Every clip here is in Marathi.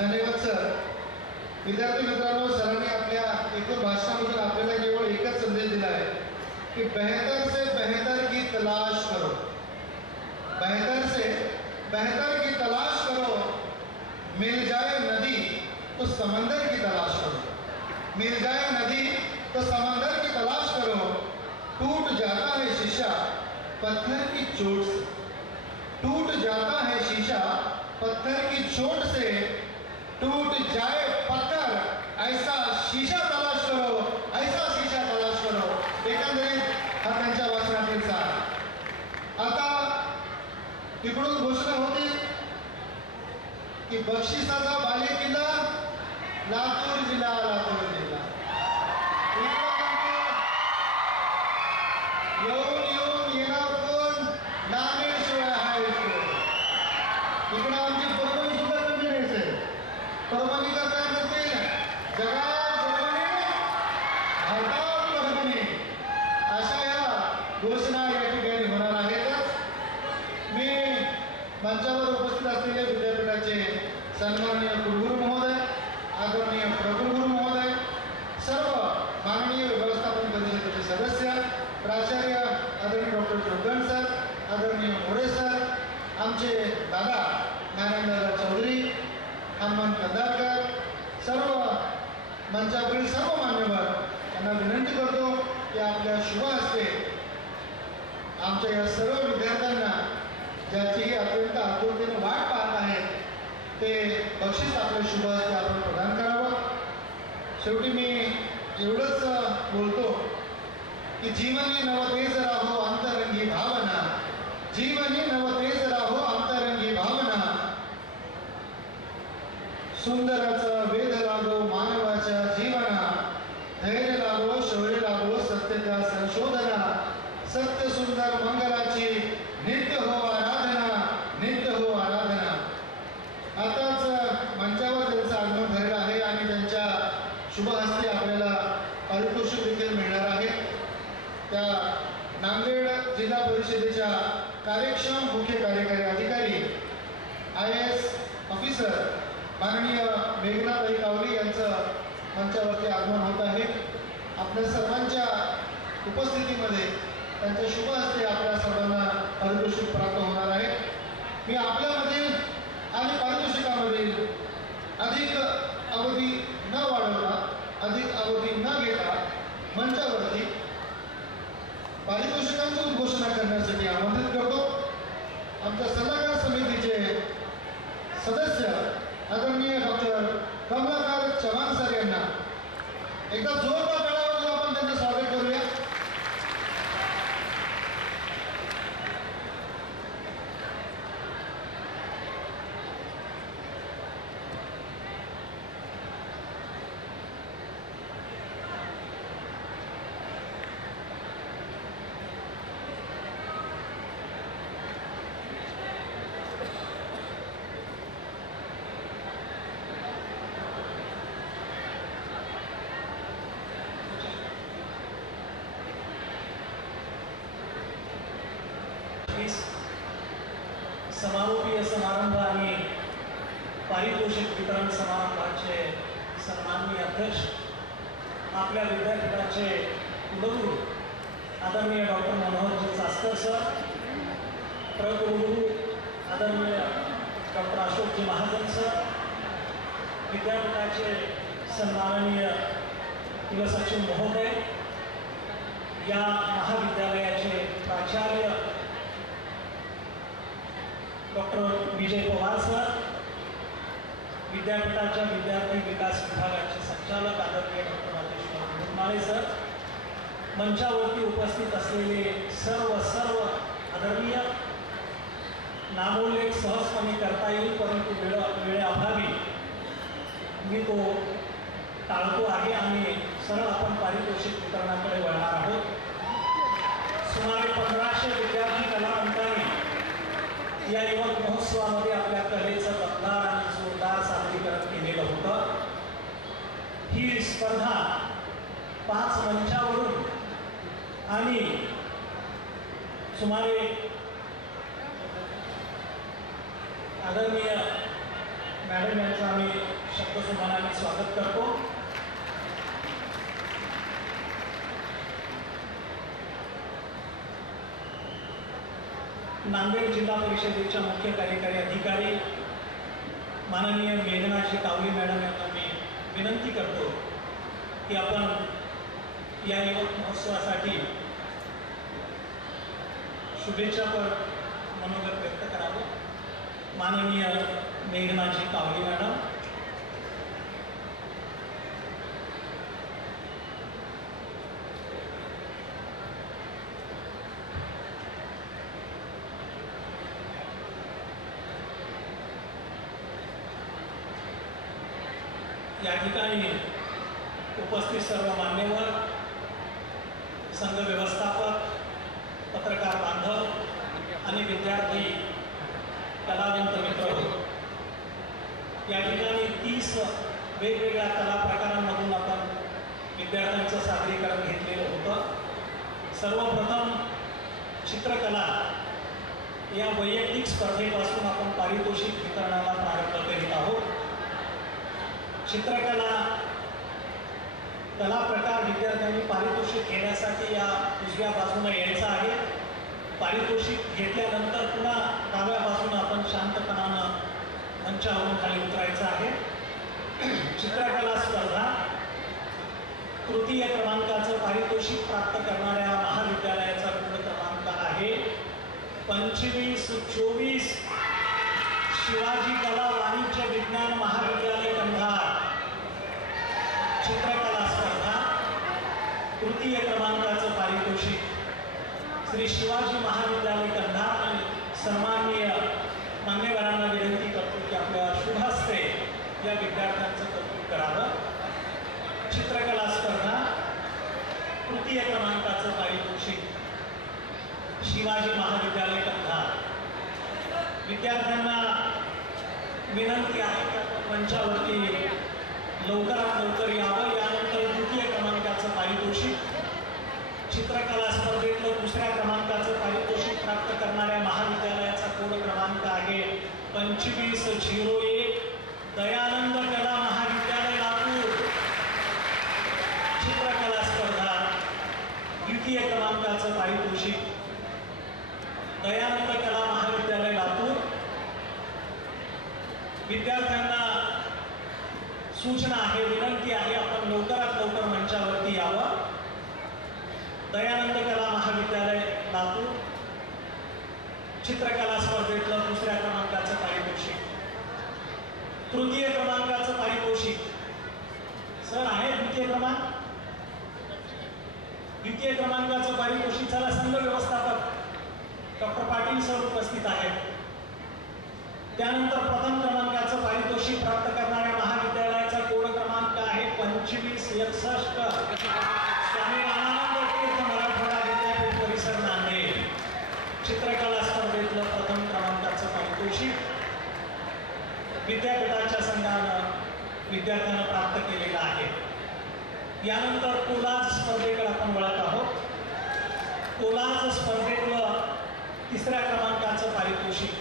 धन्यवाद सर. विद्यार्थी मित्रांनो, सरांनी आपल्या एकूण भाषणामधून आपल्याला केवळ एकच संदेश दिला आहे की बेहतर से बेहतर की तलाश करो. बेहतर से बेहतर की तलाश करो. मिल जाए नदी तो समंदर की तलाश करो. मिल जाए नदी तो समंदर की तलाश करो. टूट जाता है शीशा पत्थर की चोट से. टूट जाता है शीशा पत्थर की चोट से. टूट जाए पत्थर ऐसा शीशा तलाश करो. ऐसा शीशा तलाश करो. एकंदरीत हा त्यांच्या वाचनातील सार. आता तिकडून घोषणा होती की बक्षिसाचा बालेकिल्ला लातूर जिल्हा. लातूर जिल्हा येऊन येणार कोण? नामेशिवाय हा इकडं आमची परभणी सुद्धा कमी नाही. परभणीकर काय म्हणते? जगात परभणी, भारतात परभणी. अशा या घोषणा या ठिकाणी होणार आहेतच. मी मंचावर उपस्थित असलेले विद्यापीठाचे सन्माननीय कुलगुरू महोदय, आदरणीय प्रकुलगुरू महोदय, सर्व माननीय व्यवस्थापन परिषदेचे सदस्य, प्राचार्य आदरणीय डॉक्टर जोगण सर, आदरणीय मोरे सर, आमचे दादा नारायणदादा चौधरी, हनुमान कंदारकर, सर्व मंचावरील सर्व मान्यवर यांना विनंती करतो की आपल्या शुभ हस्ते आमच्या या सर्व विद्यार्थ्यांना ज्याचीही अत्यंत आतुरतेने वाट पाहत आहेत ते बक्षीस आपल्या शुभ हस्ते आपण प्रदान करावं. शेवटी मी एवढंच बोलतो की जीवनी नवतेज राहो अंतरंगी भावना. जीवनी नवतेज राहो अंतरंगी भावना. सुंदराचा वेध लागो मानवाच्या जीवना. धैर्य लागो शौर्य लागो सत्यता संशोधना. सत्य सुंदर मंगलाची नित्य हो आराधना. नित्य हो आराधना. आताच मंचावर त्यांचं आगमन झालेलं आहे आणि त्यांच्या शुभ हस्ते आपल्याला पारितोषिक देखील मिळणार आहे. त्या नांदेड जिल्हा परिषदेच्या कार्यक्षम मुख्य कार्यकारी अधिकारी IAS ऑफिसर माननीय मेघनाताई कावली यांचं मंचावरती आगमन होत आहे. आपल्या सर्वांच्या उपस्थितीमध्ये त्यांच्या शुभ हस्ते आपल्या सर्वांना पारितोषिक प्राप्त होणार आहे. मी आपल्यामधील आणि पारितोषिकामधील अधिक अवधी न वाढवता, अधिक अवधी न घेता मंचावरती पारितोषिकांची उद्घोषणा करण्यासाठी आमंत्रित करतो आमच्या सल्लागार समितीचे सदस्य आदरणीय डॉक्टर कमलाकर चव्हाण सर यांना. एकदा जोरदार टाळ्या आपण त्यांचं स्वागत करूया. समारोपीय समारंभ आणि पारितोषिक वितरण समारंभाचे सन्माननीय अध्यक्ष, आपल्या विद्यापीठाचे कुलगुरू आदरणीय डॉक्टर मनोहरजी चास्कर सर, प्रकुलगुरू आदरणीय डॉक्टर अशोकजी महाजन सर, विद्यापीठाचे सन्माननीय कुलसचिव महोदय, या महाविद्यालयाचे प्राचार्य डॉक्टर विजय पवार सर, विद्यापीठाच्या विद्यार्थी विकास विभागाचे संचालक आदरणीय डॉक्टर राजेश्वर गुरमाळे सर, मंचावरती उपस्थित असलेले सर्व आदरणीय, नामोल्लेख सहजपणे करता येईल परंतु वेळेअभावी मी तो टाळतो आहे आणि सरळ आपण पारितोषिक वितरणाकडे वळणार आहोत. सुमारे 1500 विद्यार्थी कलावंतांनी या युवक महोत्सवामध्ये आपल्या कलेचं दमदार आणि जोरदार सादरीकरण केलेलं होतं. ही स्पर्धा 5 मंचावरून आणि सुमारे आदरणीय मॅडम यांचं आम्ही शब्दसन्मानाने स्वागत करतो. नांदेड जिल्हा परिषदेच्या मुख्य कार्यकारी अधिकारी माननीय मेघनाजी कावली मॅडम यांना मी विनंती करतो की आपण या युवक महोत्सवासाठी शुभेच्छापर मनोगत व्यक्त करावं. माननीय मेघनाजी कावली मॅडम. या ठिकाणी उपस्थित सर्व मान्यवर, संघ व्यवस्थापक, पत्रकार बांधव आणि विद्यार्थी, कलावंत मित्र, या ठिकाणी 30 वेगवेगळ्या कला प्रकारांमधून आपण विद्यार्थ्यांचं सादरीकरण घेतलेलं होतं. सर्वप्रथम चित्रकला या वैयक्तिक स्पर्धेपासून आपण पारितोषिक वितरणाला प्रारंभ करीत आहोत. चित्रकला कला प्रकार विद्यार्थ्यांनी पारितोषिक घेण्यासाठी या उजव्या बाजूला यायचं आहे. पारितोषिक घेतल्यानंतर पुन्हा डाव्या बाजूला आपण शांतपणानं मंचावरून खाली उतरायचं आहे. चित्रकला स्पर्धा तृतीय क्रमांकाचं पारितोषिक प्राप्त करणाऱ्या महाविद्यालयाचा गुण क्रमांक आहे 2524 शिवाजी कला वाणिज्य विज्ञान महाविद्यालय कंधार. चित्रकला स्पर्धा तृतीय क्रमांकाचं पारितोषिक श्री शिवाजी महाविद्यालय कंधार. आणि सन्माननीय मान्यवरांना विनंती करतो की आपल्या शुभ हस्ते या विद्यार्थ्यांचं कौतुक करावं. चित्रकला स्पर्धा तृतीय क्रमांकाचं पारितोषिक शिवाजी महाविद्यालय कंधार. विद्यार्थ्यांना विनंती आहे की मंचावरती लवकरात लवकर यावं. यानंतर द्वितीय क्रमांकाचं पारितोषिक चित्रकला स्पर्धेतलं दुसऱ्या क्रमांकाचं पारितोषिक प्राप्त करणाऱ्या महाविद्यालयाचा कोड क्रमांक आहे 2501 दयानंद कला महाविद्यालय लातूर. चित्रकला स्पर्धा द्वितीय क्रमांकाचं पारितोषिक दयानंद कला महाविद्यालय लातूर. विद्यार्थ्यांना सूचना आहे, विनंती आहे, आपण लवकरात लवकर मंचावरती यावं. दयानंद कला महाविद्यालय लातूर चित्रकला स्पर्धेतलं दुसऱ्या क्रमांकाचं पारितोषिक. तृतीय क्रमांकाचं पारितोषिक सर आहे द्वितीय क्रमांक. द्वितीय क्रमांकाचं पारितोषिक चला संघ व्यवस्थापक डॉक्टर पाटील सर उपस्थित आहेत. त्यानंतर प्रथम क्रमांकाचं पारितोषिक प्राप्त करणाऱ्या महाविद्यालयाचा कोड क्रमांक आहे 2561 स्वामी रामानंद तीर्थ मराठवाडा विद्यापीठ परिसर नांदेड. चित्रकला स्पर्धेतलं प्रथम क्रमांकाचं पारितोषिक विद्यापीठाच्या संघानं विद्यार्थ्यांना प्राप्त केलेलं आहे. यानंतर कोलाज स्पर्धेकडे आपण वळत आहोत. कोलाज स्पर्धेतलं तिसऱ्या क्रमांकाचं पारितोषिक.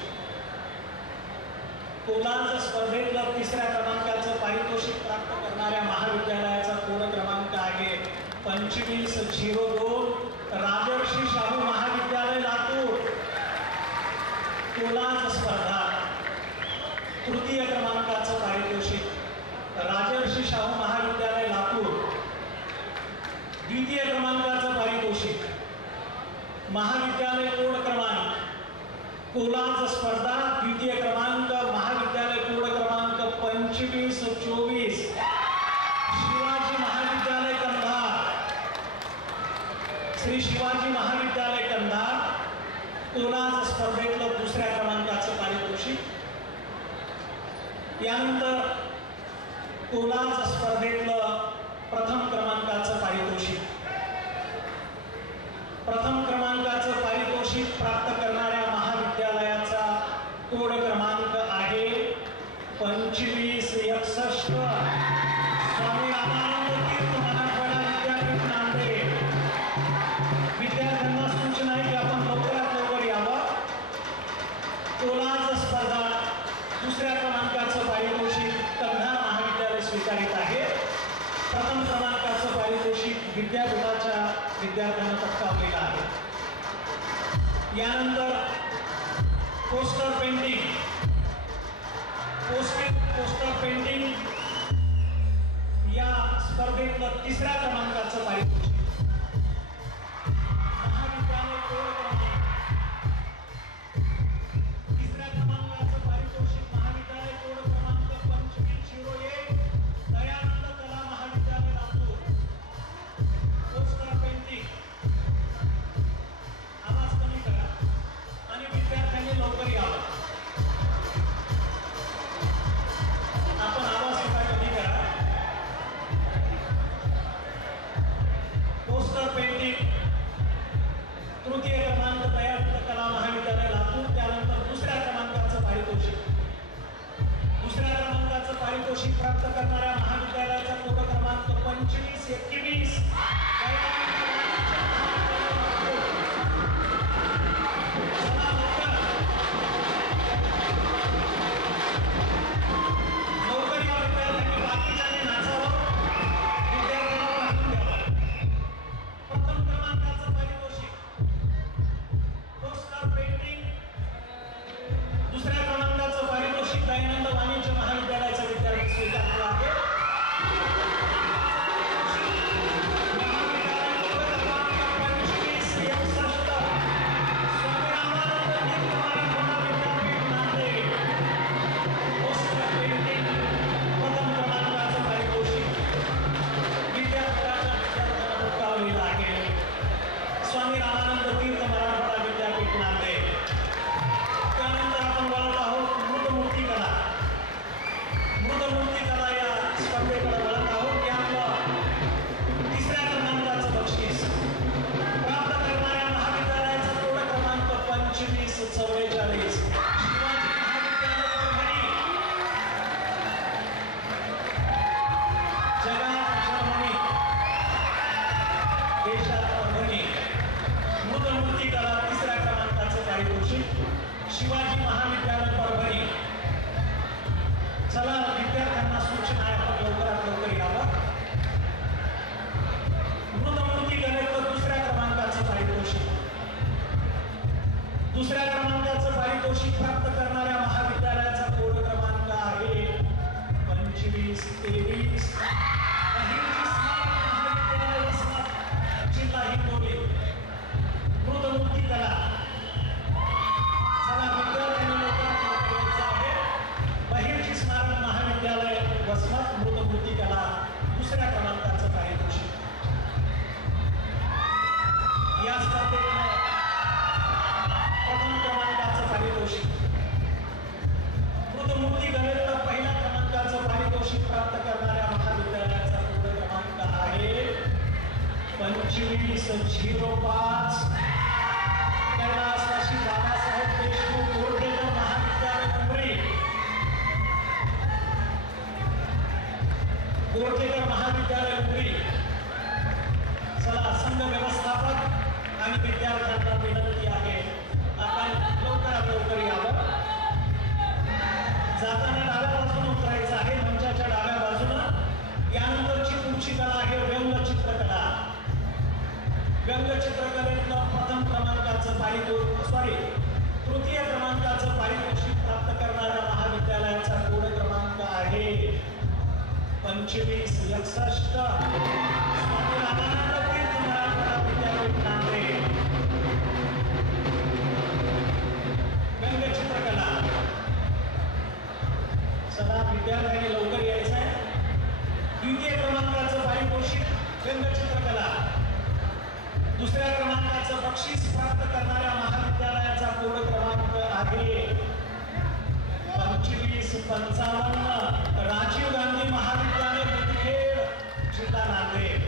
कोलाज स्पर्धेतलं तिसऱ्या क्रमांकाचं पारितोषिक प्राप्त करणाऱ्या महाविद्यालयाचा कोड क्रमांक आहे 2502 राजर्षी शाहू महाविद्यालय लातूर. कोलाज स्पर्धा तृतीय क्रमांकाचं पारितोषिक राजर्षी शाहू महाविद्यालय लातूर. द्वितीय क्रमांकाचं पारितोषिक महाविद्यालय कोड क्रमांक कोलाज स्पर्धा द्वितीय क्रमांक महाविद्यालय कोड क्रमांक 2524 शिवाजी महाविद्यालय कंधार. श्री शिवाजी महाविद्यालय कंधार कोलाज स्पर्धेतलं दुसऱ्या क्रमांकाचं पारितोषिक. यानंतर कोलाज स्पर्धेतलं प्रथम क्रमांकाचं पारितोषिक. प्रथम क्रमांकाचं पारितोषिक प्राप्त करणाऱ्या महाविद्यालयाचा कोड क्रमांक आहे 2561 स्वामी रामानंद तीर्थ मराठवाडा विद्यापीठ नांदेड. विद्यार्थ्यांना सूचना आहे की आपण लवकरात लवकर यावं. कोलाज स्पर्धा दुसऱ्या क्रमांकाचं पारितोषिक स्वीकारित आहे. प्रथम क्रमांकाचं पारितोषिक विद्यापीठाच्या विद्यार्थ्यांना पटकावलेलं आहे. यानंतर पोस्टर पेंटिंग या स्पर्धेतलं तिसऱ्या क्रमांकाचं पारितोषिक महाविद्यालय कोड क्रमांक तिसऱ्या क्रमांकाचं पारितोषिक महाविद्यालय कोड क्रमांक 2501 दयानंद कला महाविद्यालय लातूर. पोस्टर पेंटिंग आवाज कमी करा आणि विद्यार्थ्यांनी लवकर यावं. आपण आवाज थोडा कमी करा. पोस्टर पेंटिंग तृतीय क्रमांक दयानंद कला महाविद्यालय लातूर. त्यानंतर दुसऱ्या क्रमांकाचं पारितोषिक प्राप्त करणाऱ्या महाविद्यालयाचा कोड क्रमांक 2521 दयानंद वाणिज्य महाविद्यालयाचा विद्यार्थी स्वीकारला आहे. स्वामी रामानंद तीर्थ मराठवाडा विद्यापीठ नांदेड. त्यानंतर आपण बोलत आहोत मृदमूर्ती कला या स्पर्धेकडे वळत आहोत. यातलं तिसऱ्या क्रमांकाचं बक्षीस प्राप्त करणाऱ्या महाविद्यालयाचा कोड क्रमांक 2544 शिवाजी महाविद्यालय परभणी. जगात जर्मनी देशात परभणी मृदमूर्ती कला तिसऱ्या क्रमांकाचं पारितोषिक शिवाजी महाविद्यालय परभणी. चला विद्यार्थ्यांना सूचना आहे, आपण लवकरात लवकर यावं. मृदमूर्ती कलेतलं दुसऱ्या क्रमांकाचं पारितोषिक प्राप्त करणाऱ्या महाविद्यालयाचा कोड क्रमांक आहे 2523 जिल्हा हिंगोली. मृदमूर्ती कला. चला विद्यार्थ्यांनी लवकरात लवकर यायचं आहे. बहिर्जी स्मारक महाविद्यालय वसमत मृदमूर्ती कला दुसऱ्या क्रमांकाचं पारितोषिक. या स्पर्धेत प्रथम क्रमांकाचं पारितोषिक मृदमूर्ती कलेतलं पहिल्या क्रमांकाचं पारितोषिक प्राप्त करणाऱ्या महाविद्यालयाचा कोड क्रमांक आहे 2505 कैलासवासी बाबासाहेब देशमुख गोरठेकर महाविद्यालय मुंबई. गोरठेकर महाविद्यालय मुंबई. चला संघ व्यवस्थापक आणि विद्यार्थ्यांना विनंती आहे, आपण लवकरात लवकर यावं. जाताना डाव्या बाजूने उतरायचं आहे, मंचाच्या डाव्या बाजूनं. यानंतरची पुढची कला आहे व्यंगचित्रकला. व्यंगचित्रकलेतलं प्रथम क्रमांकाचं तृतीय क्रमांकाचं पारितोषिक प्राप्त करणाऱ्या महाविद्यालयाचा कोड क्रमांक आहे 2561 स्वामी रामानंद तीर्थ मराठवाडा विद्यापीठ नांदेड. व्यंगचित्रकला. चला विद्यार्थ्यांनी लवकर यायचं आहे. द्वितीय क्रमांकाचं पारितोषिक व्यंगचित्रकला. दुसऱ्या क्रमांकाचं बक्षीस प्राप्त करणाऱ्या महाविद्यालयाचा कोड क्रमांक आहे 2555 राजीव गांधी महाविद्यालय मुदखेड जिल्हा नांदेड.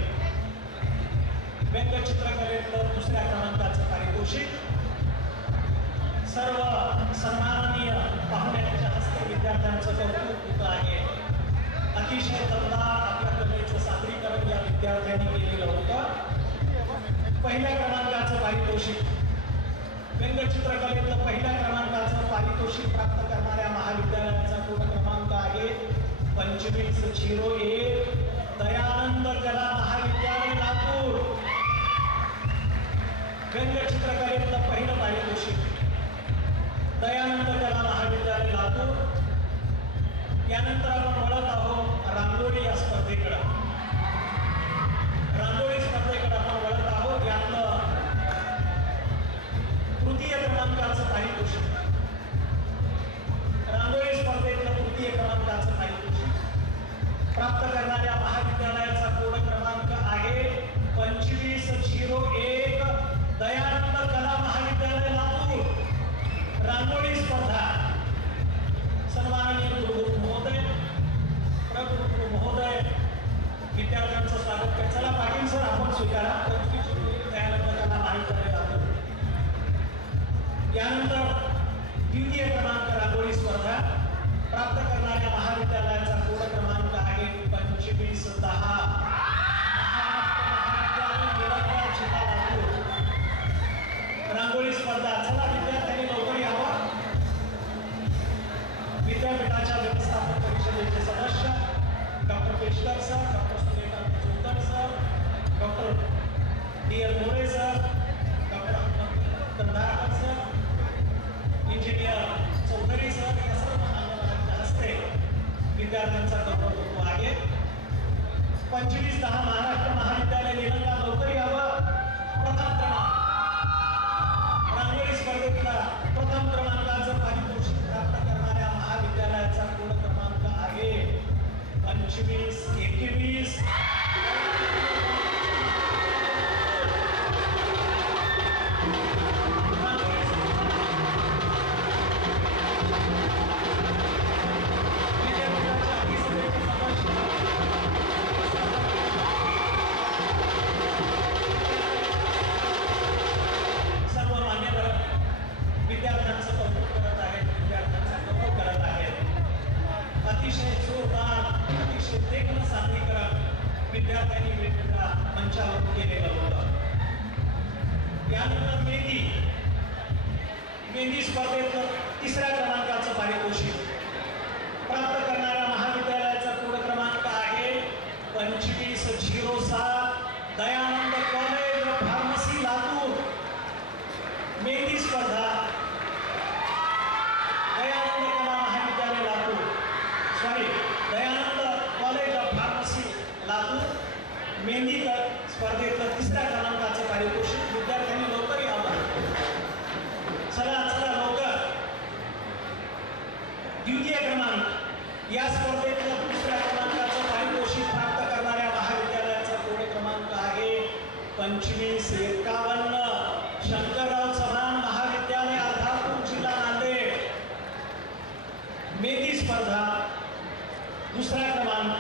व्यंगचित्रकलेतलं दुसऱ्या क्रमांकाचं पारितोषिक. सर्व सन्माननीय पाहुण्यांच्या हस्ते विद्यार्थ्यांचं कौतुक होत आहे. अतिशय दमदार आपल्या कलेचं सादरीकरण या विद्यार्थ्यांनी केलेलं होतं. पहिल्या क्रमांकाचं पारितोषिक व्यंगचित्रकलेतलं पहिल्या क्रमांकाचं पारितोषिक प्राप्त करणाऱ्या महाविद्यालयाचा कोड क्रमांक आहे 2501 दयानंद कला महाविद्यालय लातूर व्यंगचित्रकलेतलं पहिलं पारितोषिक दयानंद कला महाविद्यालय लातूर. यानंतर आपण वळत आहोत रांगोळी या स्पर्धेकडे. रांगोळी स्पर्धेकडे आपण वळत आहोत. यातलं तृतीय क्रमांकाचं पारितोषिक रांगोळी स्पर्धेतलं तृतीय क्रमांकाचं पारितोषिक प्राप्त करणाऱ्या महाविद्यालयाचा कोड क्रमांक आहे 2501 दयानंद कला महाविद्यालय लातूर. रांगोळी स्पर्धा सन्माननीय गुरुगुरु महोदय प्रगुरुगुरु महोदय विद्यार्थ्यांचं स्वागत करा. चला पाटील सर आपण स्वीकारा. 2501 दयानंद कला महाविद्यालय लातूर. यानंतर द्वितीय क्रमांक रांगोळी स्पर्धा प्राप्त करणाऱ्या महाविद्यालयाचा कोड क्रमांक आहे 2510 रांगोळी स्पर्धा. चला विद्यार्थ्यांनी लवकर यावं. विद्यापीठाच्या व्यवस्थापन परिषदेचे सदस्य doctor Peshkar sir, doctor Suryakant Chaudhari sir, doctor D L. More sir, doctor Kandharkar sir, engineer Chaudhari sir या सर्व मान्यवरांच्या हस्ते विद्यार्थ्यांचा गौरव होतो आहे. 2510 महाराष्ट्र महाविद्यालय निलंगा लवकर यावं. प्रथम क्रमांक रांगोळी स्पर्धेतला प्रथम क्रमांकाचं पारितोषिक प्राप्त करणाऱ्या महाविद्यालयाचा कोड क्रमांक आहे 2521 विद्यार्थ्यांचं कौतुक करत आहेत, विद्यार्थ्यांचा गौरव करत आहेत. अतिशय जोरदार, अतिशय देखणं सादरीकरण विद्यार्थ्यांनी वेगवेगळ्या मंचावर केलेलं होतं. यानंतर मेहंदी स्पर्धेतलं तिसऱ्या क्रमांकाचं पारितोषिक प्राप्त करणाऱ्या महाविद्यालयाचा कोड क्रमांक आहे 2507 Dayanand college of pharmacy Latur. Mehndi स्पर्धा दयानंद कला महाविद्यालय Latur Dayanand college of pharmacy Latur. Mehndi स्पर्धेतलं तिसऱ्या क्रमांकाचं पारितोषिक. विद्यार्थ्यांनी लवकर यावं. चला लवकर. द्वितीय क्रमांक या स्पर्धेतलं दुसऱ्या क्रमांकाचं पारितोषिक प्राप्त करणाऱ्या महाविद्यालयाचा कोड क्रमांक आहे 2551 शंकरराव चव्हाण महाविद्यालय अर्धापूर जिल्हा नांदेड. मेहंदी स्पर्धा दुसरा क्रमांक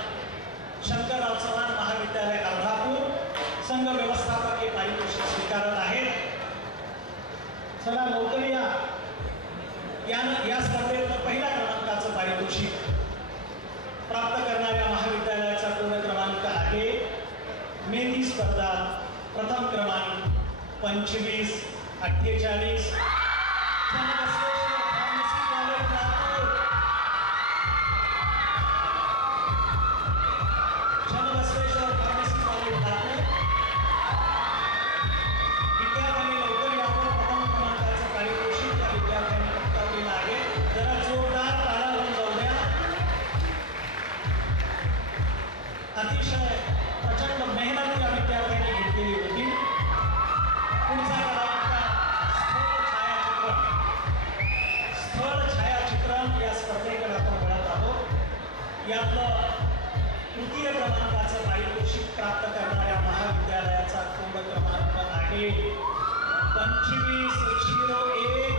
शंकरराव चव्हाण महाविद्यालय अर्धापूर. संघ व्यवस्थापक हे पारितोषिक स्वीकारत आहेत. चला लवकर या स्पर्धेत पहिल्या क्रमांकाचं पारितोषिक प्राप्त करणाऱ्या महाविद्यालयाचा कोड क्रमांक आहे मेहंदी स्पर्धा प्रथम क्रमांक 2548 अतिशय प्रचंड मेहनत या विद्यार्थ्यांनी घेतलेली होती. पुढचा स्थळ छायाचित्रण या स्पर्धेकडे आपण वळत आहोत. यातलं तृतीय क्रमांकाचं पारितोषिक प्राप्त करणाऱ्या महाविद्यालयाचा कोड क्रमांक आहे 2501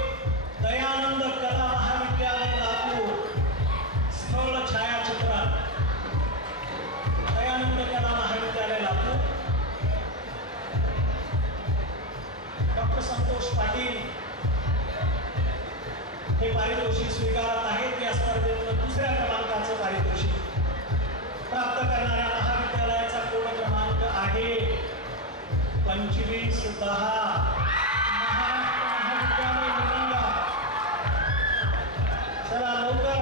दयानंद कला महाविद्यालय लातूर. स्थळ छायाचित्रण दयानंद कला महाविद्यालय लातूर. डॉक्टर संतोष पाटील हे पारितोषिक स्वीकारत आहेत. या स्पर्धेतलं दुसऱ्या क्रमांकाचं पारितोषिक प्राप्त करणाऱ्या महाविद्यालयाचा कोड क्रमांक आहे 2510 महाविद्यालय निलंगा. चला लवकर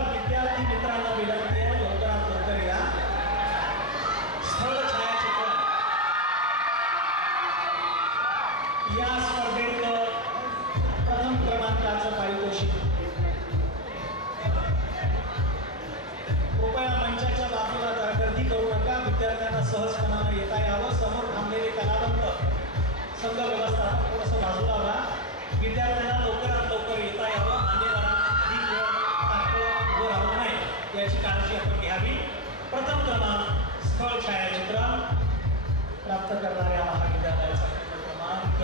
संघ व्यवस्थापन थोडंसं बाजूला व्हा. विद्यार्थ्यांना लवकरात लवकर येता यावं, मान्यवरांना अधिक वेळ ताटकळत उभं राहू नये याची काळजी आपण घ्यावी. प्रथम क्रमांक स्थळ छायाचित्रण प्राप्त करणाऱ्या महाविद्यालयाचा क्रमांक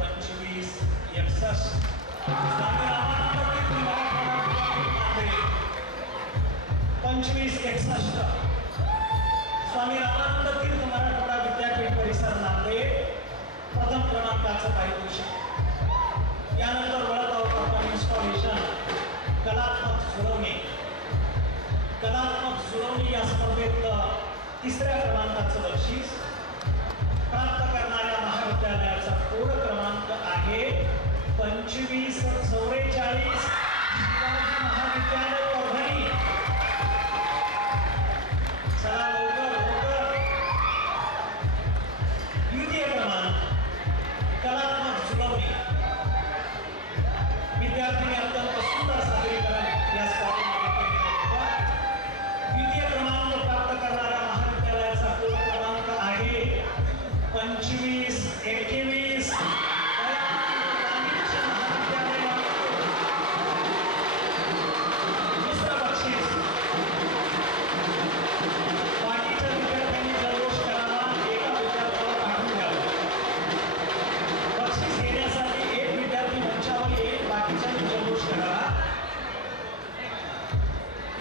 2561. स्वामी रामानंद तीर्थ मराठवाडा 2561. स्वामी रामानंद तीर्थ मराठवाडा विद्यापीठ परिसर नांदेड प्रथम क्रमांकाचं पारितोषिक. यानंतर वळत आहोत आपण इन्स्टॉलेशन कलात्मक जुळवणी. कलात्मक जुळवणी या स्पर्धेतलं तिसऱ्या क्रमांकाचं बक्षीस प्राप्त करणाऱ्या महाविद्यालयाचा कोड क्रमांक आहे 2544. शिवाजी महाविद्यालय परभणी. चला लवकर लवकर. द्वितीय क्रमांक कलात्मक जुळवणी. विद्यार्थ्यांनी अत्यंत सुंदर सादरीकरण या स्पर्धेमध्ये केले होते. द्वितीय क्रमांक प्राप्त करणाऱ्या महाविद्यालयाचा कोड क्रमांक आहे 2521.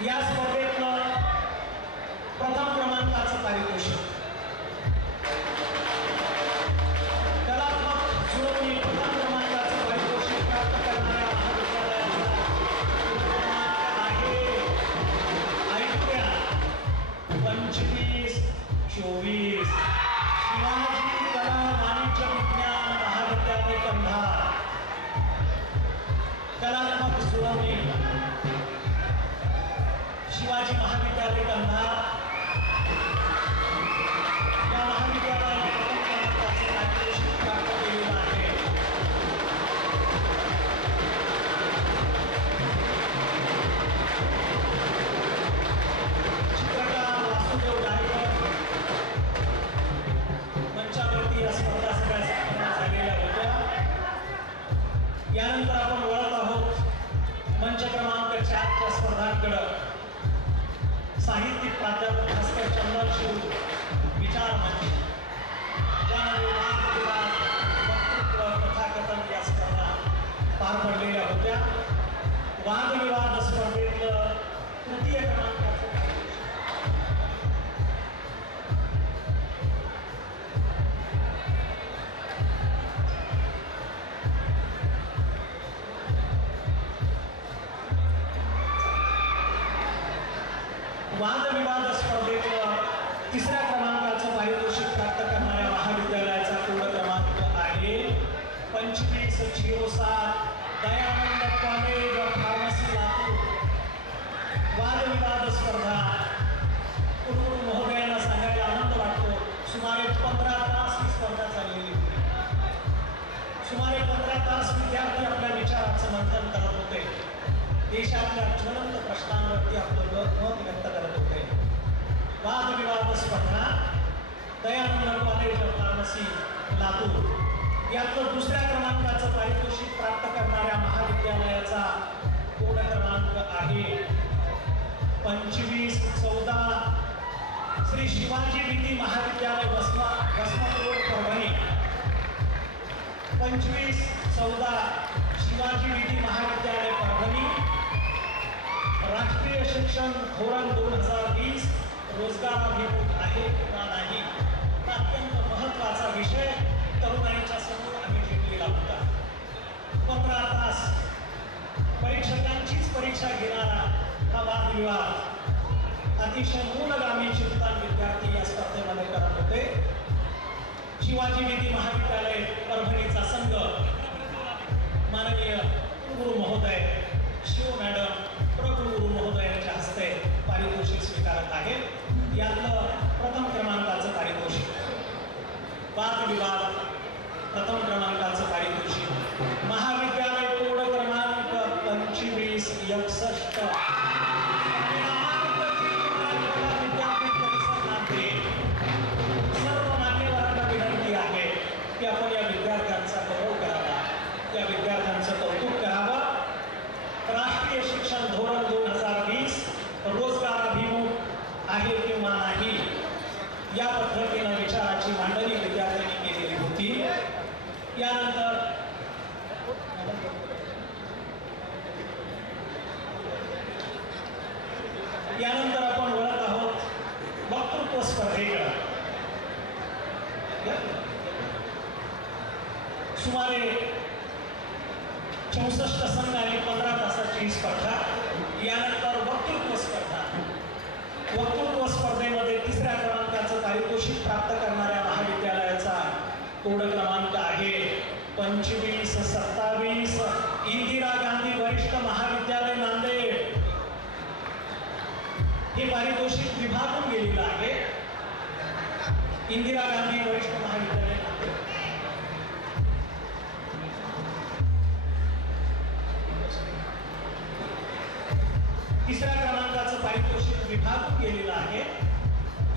या स्पर्धेतलं प्रथम क्रमांकाचं पारितोषिक. कलात्मक जुळवणी प्रथम क्रमांकाचं पारितोषिक प्राप्त करणाऱ्या महाविद्यालयाचा क्रमांक आहे ऐकूया 2524. शिवाजी कला वाणिज्य विज्ञान महाविद्यालय कंधार. कलात्मक जुळवणी शिवाजी महाविद्यालय कंधार या महाविद्यालयाने प्रथम क्रमांकाचे पारितोषिक प्राप्त केलेलं आहे. चित्रकार वासुदेव डायकर मंचावरती या स्पर्धा सगळ्या संपन्न झालेल्या होत्या. यानंतर आपण वळत आहोत मंच क्रमांक 4 च्या स्पर्धांकडे. साहित्यिक प्राध्यापक भास्कर चंद्रशिव विचार मंच, ज्यामध्ये वादविवाद, वक्तृत्व, कथाकथन या स्पर्धा पार पडलेल्या होत्या. वादविवाद स्पर्धेतलं तृतीय क्रमांकाचं वादविवाद स्पर्धेतलं तिसऱ्या क्रमांकाचं पारितोषिक प्राप्त करणाऱ्या महाविद्यालयाचा कोड क्रमांक आहे 2507. Dayanand college of pharmacy Latur. वादविवाद स्पर्धा कुलगुरू महोदयांना सांगायला आनंद वाटतो. सुमारे 15 तास ही स्पर्धा चाललेली होती. सुमारे 15 तास विद्यार्थी आपल्या विचाराचं मंथन करत होते. देशातल्या ज्वलंत प्रश्नांवरती आपलं मत व्यक्त करत होते. वादविवाद स्पर्धा Dayanand college of pharmacy Latur यातलं दुसऱ्या क्रमांकाचं पारितोषिक प्राप्त करणाऱ्या महाविद्यालयाचा कोड क्रमांक आहे 2514. श्री शिवाजी विधी महाविद्यालय वसमत रोड परभणी. 2514 शिवाजी विधी महाविद्यालय परभणी. राष्ट्रीय शिक्षण धोरण 2020 रोजगाराभिमुख आहे किंवा नाही हा अत्यंत महत्त्वाचा विषय तरुणांच्या समोर आम्ही घेतलेला होता. 15 तास परीक्षकांचीच परीक्षा घेणारा हा वादविवाद अतिशय मूलगामी चिंतन विद्यार्थी या स्पर्धेमध्ये करत होते. शिवाजी विधी महाविद्यालय परभणीचा संघ माननीय गुरु महोदय शिव मॅडम प्रभुगुरु महोदयांच्या हस्ते पारितोषिक स्वीकारत आहे. यातलं प्रथम क्रमांकाचं पारितोषिक. वादविवाद प्रथम क्रमांकाचं पारितोषिक महाविद्यालय कोड क्रमांक 2561. विद्यापीठ परिसर नांदेड. सर्व मान्यवरांना विनंती आहे की आपण या यानंतर आपण वळत आहोत वक्तृत्व स्पर्धेकडे. सुमारे 64 संघ आणि 15 तासाची स्पर्धा. यानंतर वक्तृत्व स्पर्धा. वक्तृत्व स्पर्धेमध्ये 3ऱ्या क्रमांकाचं पारितोषिक प्राप्त करणाऱ्या महाविद्यालयाचा कोड क्रमांक आहे 2527 इंदिरा गांधी वरिष्ठ महाविद्यालय नांदेड. हे पारितोषिक विभागून गेलेलं आहे. इंदिरा गांधी वरिष्ठ महाविद्यालय नांदेड. तिसऱ्या क्रमांकाचं पारितोषिक विभागून गेलेलं आहे.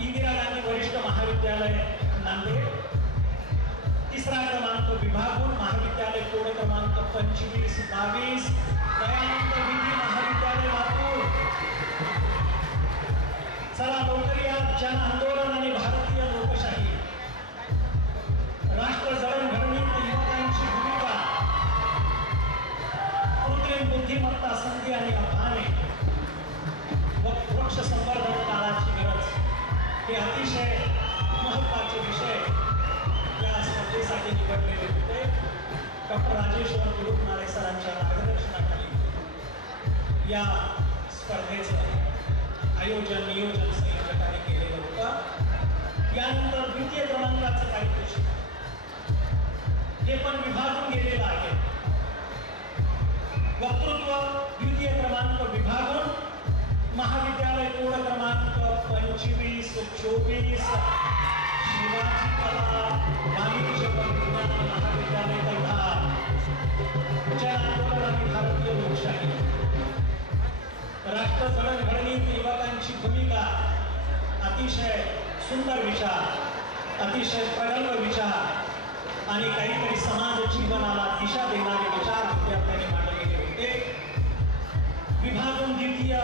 इंदिरा गांधी वरिष्ठ महाविद्यालय नांदेड. 3रा क्रमांक विभागून महाविद्यालय कोड क्रमांक 2522 दयानंद विधी महाविद्यालय लातूर. चला लवकर या. जन आंदोलन आणि भारतीय लोकशाही, राष्ट्र जडणघडणीत युवकांची भूमिका, कृत्रिम बुद्धिमत्ता, संधी आणि आव्हाने व वृक्ष संवर्धन काळाची गरज हे अतिशय महत्त्वाचे विषय या स्पर्धेसाठी निवडलेले होते. डॉक्टर राजेश्वर गुरुनारे सरांच्या मार्गदर्शनाखाली या स्पर्धेचं आयोजन नियोजन संयोजकांनी केलेलं होतं. यानंतर 2य क्रमांकाचं पारितोषिक हे पण विभागून गेलेलं आहे. वक्तृत्व 2य क्रमांक विभागून महाविद्यालय कोड क्रमांक 2524 शिवाजी कला वाणिज्य विज्ञान महाविद्यालय कल्हा. जन आंदोलन आणि भारतीय लोकशाही, राष्ट्र जडणघडणीत युवकांची भूमिका. अतिशय सुंदर विचार, अतिशय प्रगल्भ विचार आणि काहीतरी समाज जीवनाला दिशा देणारे विचार विद्यार्थ्यांनी मांडलेले होते. विभागून 2य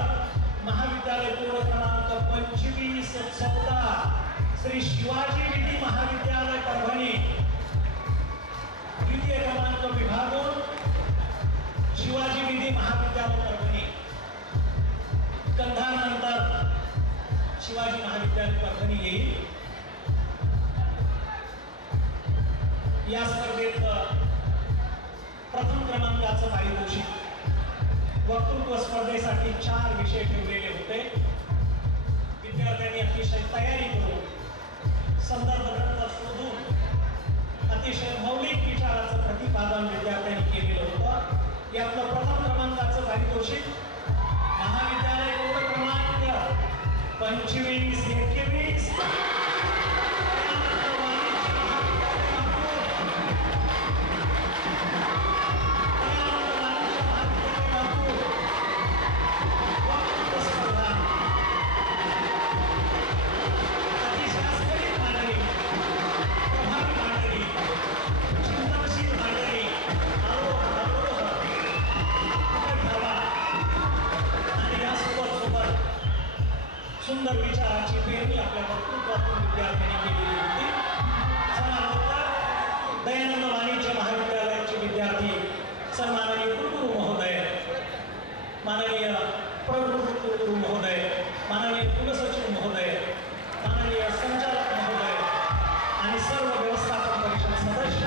महाविद्यालय कोड क्रमांक 2514 श्री शिवाजी विधी महाविद्यालय परभणी. 2य क्रमांक विभागून शिवाजी विधी महाविद्यालय परभणी. कंधारनंतर शिवाजी महाविद्यालय परभणी येईल. या स्पर्धेत प्रथम क्रमांकाचं पारितोषिक वक्तृत्व स्पर्धेसाठी 4 विषय ठेवलेले होते. विद्यार्थ्यांनी अतिशय तयारी करून, संदर्भ ग्रंथ शोधून अतिशय मौलिक विचाराचं प्रतिपादन विद्यार्थ्यांनी केलेलं होतं. यातलं प्रथम क्रमांकाचं पारितोषिक महाविद्यालय कोड क्रमांक 2521 सुंदर विचाराची पेरणी आपल्या वक्तृत्वातून विद्यार्थ्यांनी केलेली होती. चला लवकर दयानंद वाणिज्य महाविद्यालयाचे विद्यार्थी सन्माननीय कुलगुरू महोदय, माननीय प्रगुरू महोदय, माननीय कुलसचिव महोदय, माननीय संचालक महोदय आणि सर्व व्यवस्थापन परिषद सदस्य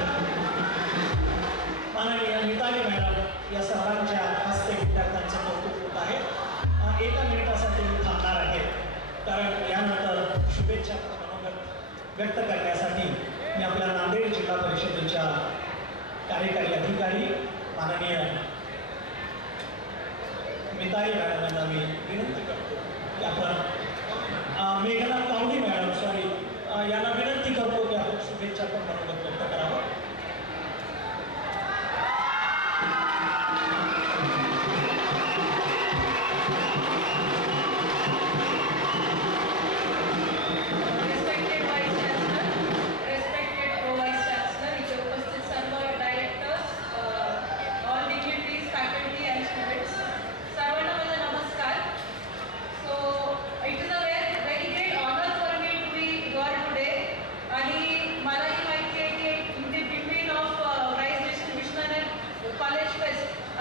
माननीय मिताली मॅडम या सर्वांच्या हस्ते विद्यार्थ्यांचं कौतुक होत आहे. 1 मिनिटासाठी मी थांबणार आहे, कारण यानंतर शुभेच्छा मनोगत व्यक्त करण्यासाठी मी आपल्या नांदेड जिल्हा परिषदेच्या कार्यकारी अधिकारी माननीय मिताली मॅडमांना मी विनंती करतो की आपण मेघना कावडी मॅडम यांना विनंती करतो की आपण शुभेच्छा मनोगत व्यक्त करावं.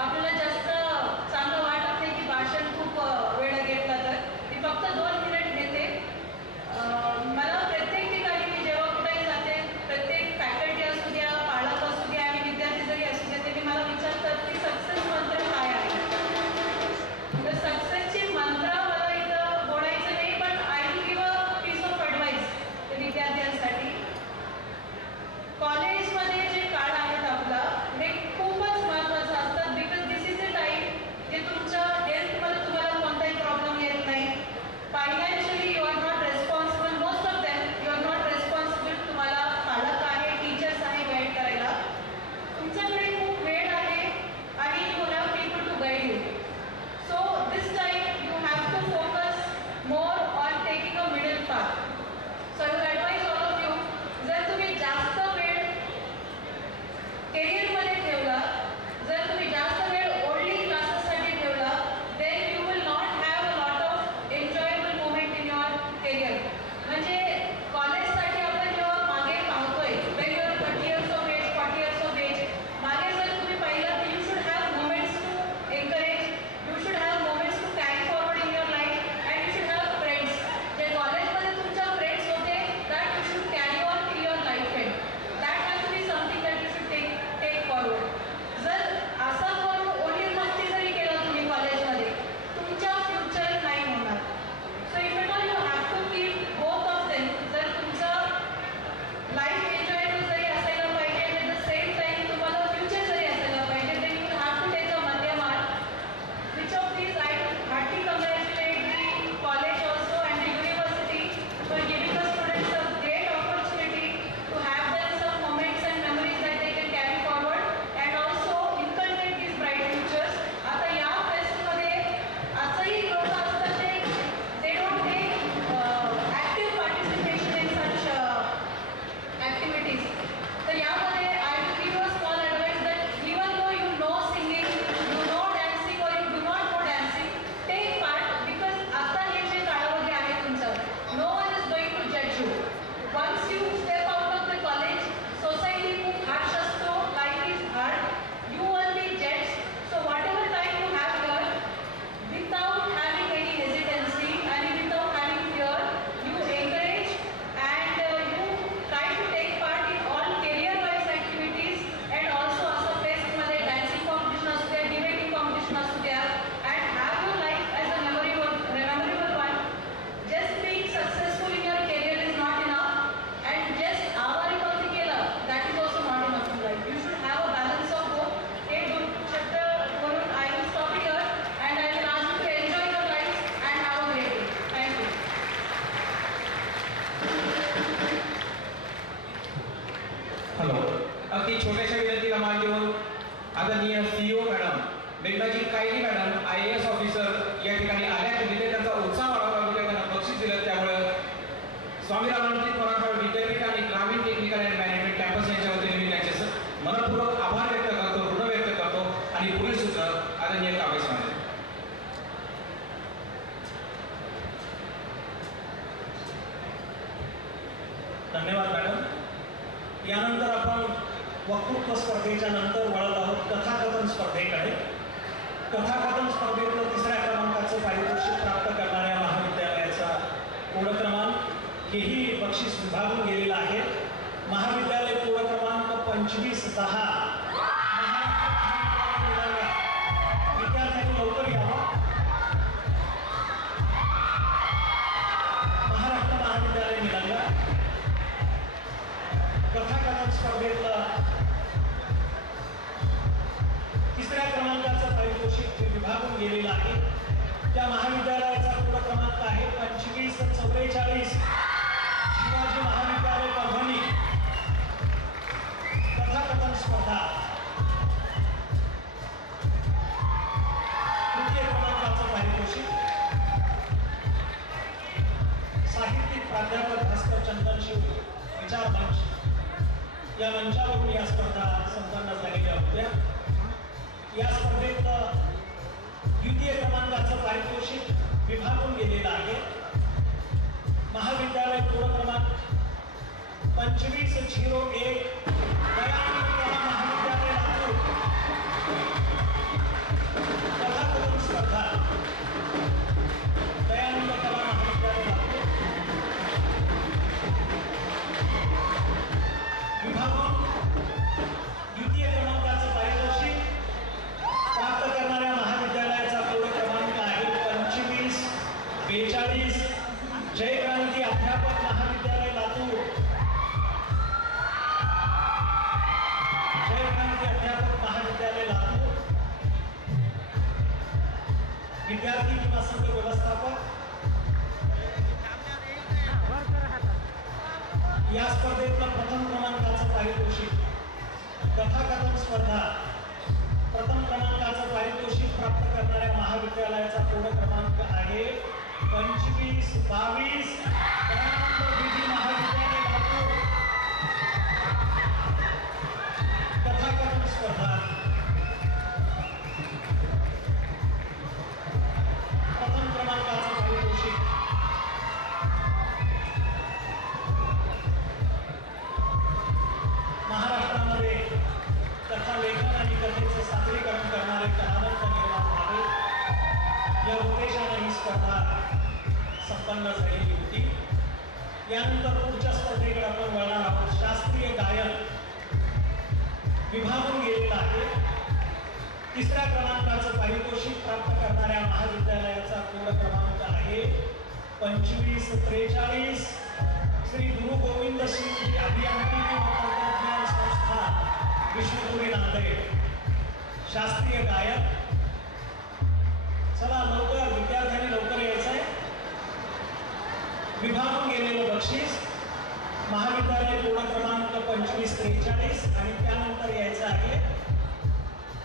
आपल्याला जास्त चांगलं वाटत नाही की भाषण खूप वेळ घेतलं छोट्याशा विनंतीला मान देऊन आदरणीय CEO madam मेघनाजी कायली madam IAS officer या ठिकाणी आल्या. तिथे त्यांचा उत्साह वाढवला, त्यांना बक्षीस दिलं. त्यामुळे स्वामी रामानंद मराठवाडा विद्यापीठ आणि ग्रामीण टेक्निकल अँड मॅनेजमेंट कॅम्पस यांच्या वतीने मी त्यांचे मनपूर्वक आभार व्यक्त करतो, ऋण व्यक्त करतो. आणि पुढील सूत्र आदरणीय कामेश मॅडम. धन्यवाद मॅडम. यानंतर आपण वक्तृत्व स्पर्धेच्या नंतर वळत आहोत कथाकथन स्पर्धेकडे. कथाकथन स्पर्धेतलं 3ऱ्या क्रमांकाचं पारितोषिक प्राप्त करणाऱ्या महाविद्यालयाचा कोड क्रमांक हेही बक्षीस विभागून गेलेला आहे. महाविद्यालय कोड क्रमांक 2510. विद्यार्थ्यांनी लवकर यावं. महाराष्ट्र महाविद्यालय निलंगा कथाकथन स्पर्धेतलं 3ऱ्या क्रमांकाचं पारितोषिक विभागून गेलेलं आहे. त्या महाविद्यालयाचा कोड क्रमांक आहे 2544. शिवाजी महाविद्यालय परभणी. कथाकथन स्पर्धा 3य क्रमांकाचं पारितोषिक साहित्यिक प्राध्यापक भास्कर चंदन शिव विचार मंच या मंचावरून या स्पर्धा संपन्न झालेल्या होत्या. या स्पर्धेत 2य क्रमांकाचं पारितोषिक विभागून गेलेलं आहे. महाविद्यालय कोड क्रमांक 2501. दयानंद कला महाविद्यालय लातूर. कथाकथन स्पर्धा दयानंद कला महाविद्यालय लातूर विभागून 2य क्रमांकाचं पारितोषिक प्राप्त करणाऱ्या महाविद्यालयाचा कोड क्रमांक आहे 2542. जय क्रांती अध्यापक महाविद्यालय लातूर. जय क्रांती अध्यापक महाविद्यालय लातूर. विद्यार्थी किंवा संघ व्यवस्थापक या स्पर्धेतलं 1म क्रमांकाचं पारितोषिक कथाकथन स्पर्धा 1म क्रमांकाचं पारितोषिक प्राप्त करणाऱ्या महाविद्यालयाचा कोड क्रमांक आहे 2522. दयानंद विधी महाविद्यालय लातूर. कथाकथन स्पर्धा 1म क्रमांकाचं पारितोषिक महाराष्ट्रामध्ये कथा लेखन आणि कथेचं सादरीकरण करणारे कलावंत निर्माण व्हावे या उद्देशाने ही स्पर्धा संपन्न झालेली होती. यानंतर पुढच्या स्पर्धेकडे आपण वळणार आहोत. शास्त्रीय गायन विभागून गेलेला आहे. 3ऱ्या क्रमांकाचं पारितोषिक प्राप्त करणाऱ्या महाविद्यालयाचा कोड क्रमांक आहे 2543. श्री गुरु गोविंद सिंह अभियांत्रिकी व तंत्रज्ञान संस्था विष्णुपुरी नांदेड. शास्त्रीय गायन. चला लवकर विद्यार्थ्यांनी लवकर यायचं आहे. विभागून गेलेलं बक्षीस महाविद्यालय कोड क्रमांक 2543 आणि त्यानंतर यायचं आहे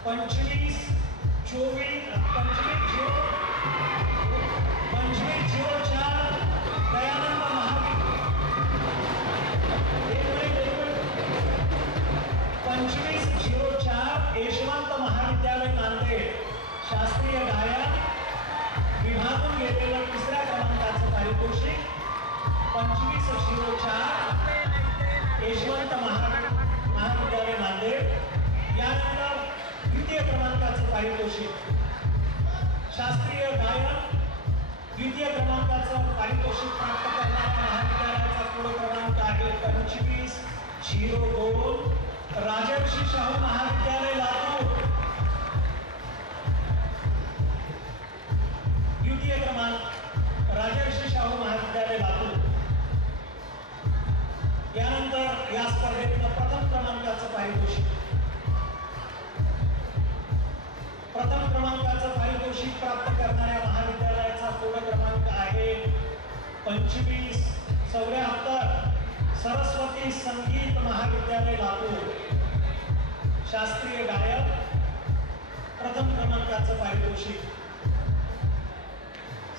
2504 दयानंद महाविद्यालय 2504 यशवंत महाविद्यालय नांदेड. शास्त्रीय गायन विभागून गेलेलं 3ऱ्या क्रमांकाचं पारितोषिक 2504 यशवंत महाविद्यालय नांदेड. यानंतर 2य क्रमांकाचं पारितोषिक शास्त्रीय गायन 2य क्रमांकाचं पारितोषिक प्राप्त करणाऱ्या महाविद्यालयाचा कोड क्रमांक आहे 2502. राजर्षी शाहू महाविद्यालय लातूर. 2य क्रमांक राजर्षी शाहू महाविद्यालय लातूर. यानंतर या स्पर्धेतलं 1म क्रमांकाचं पारितोषिक 1म क्रमांकाचं पारितोषिक प्राप्त करणाऱ्या महाविद्यालयाचा कोड क्रमांक आहे 2574. सरस्वती संगीत महाविद्यालय लातूर. शास्त्रीय गायक प्रथम क्रमांकाचं पारितोषिक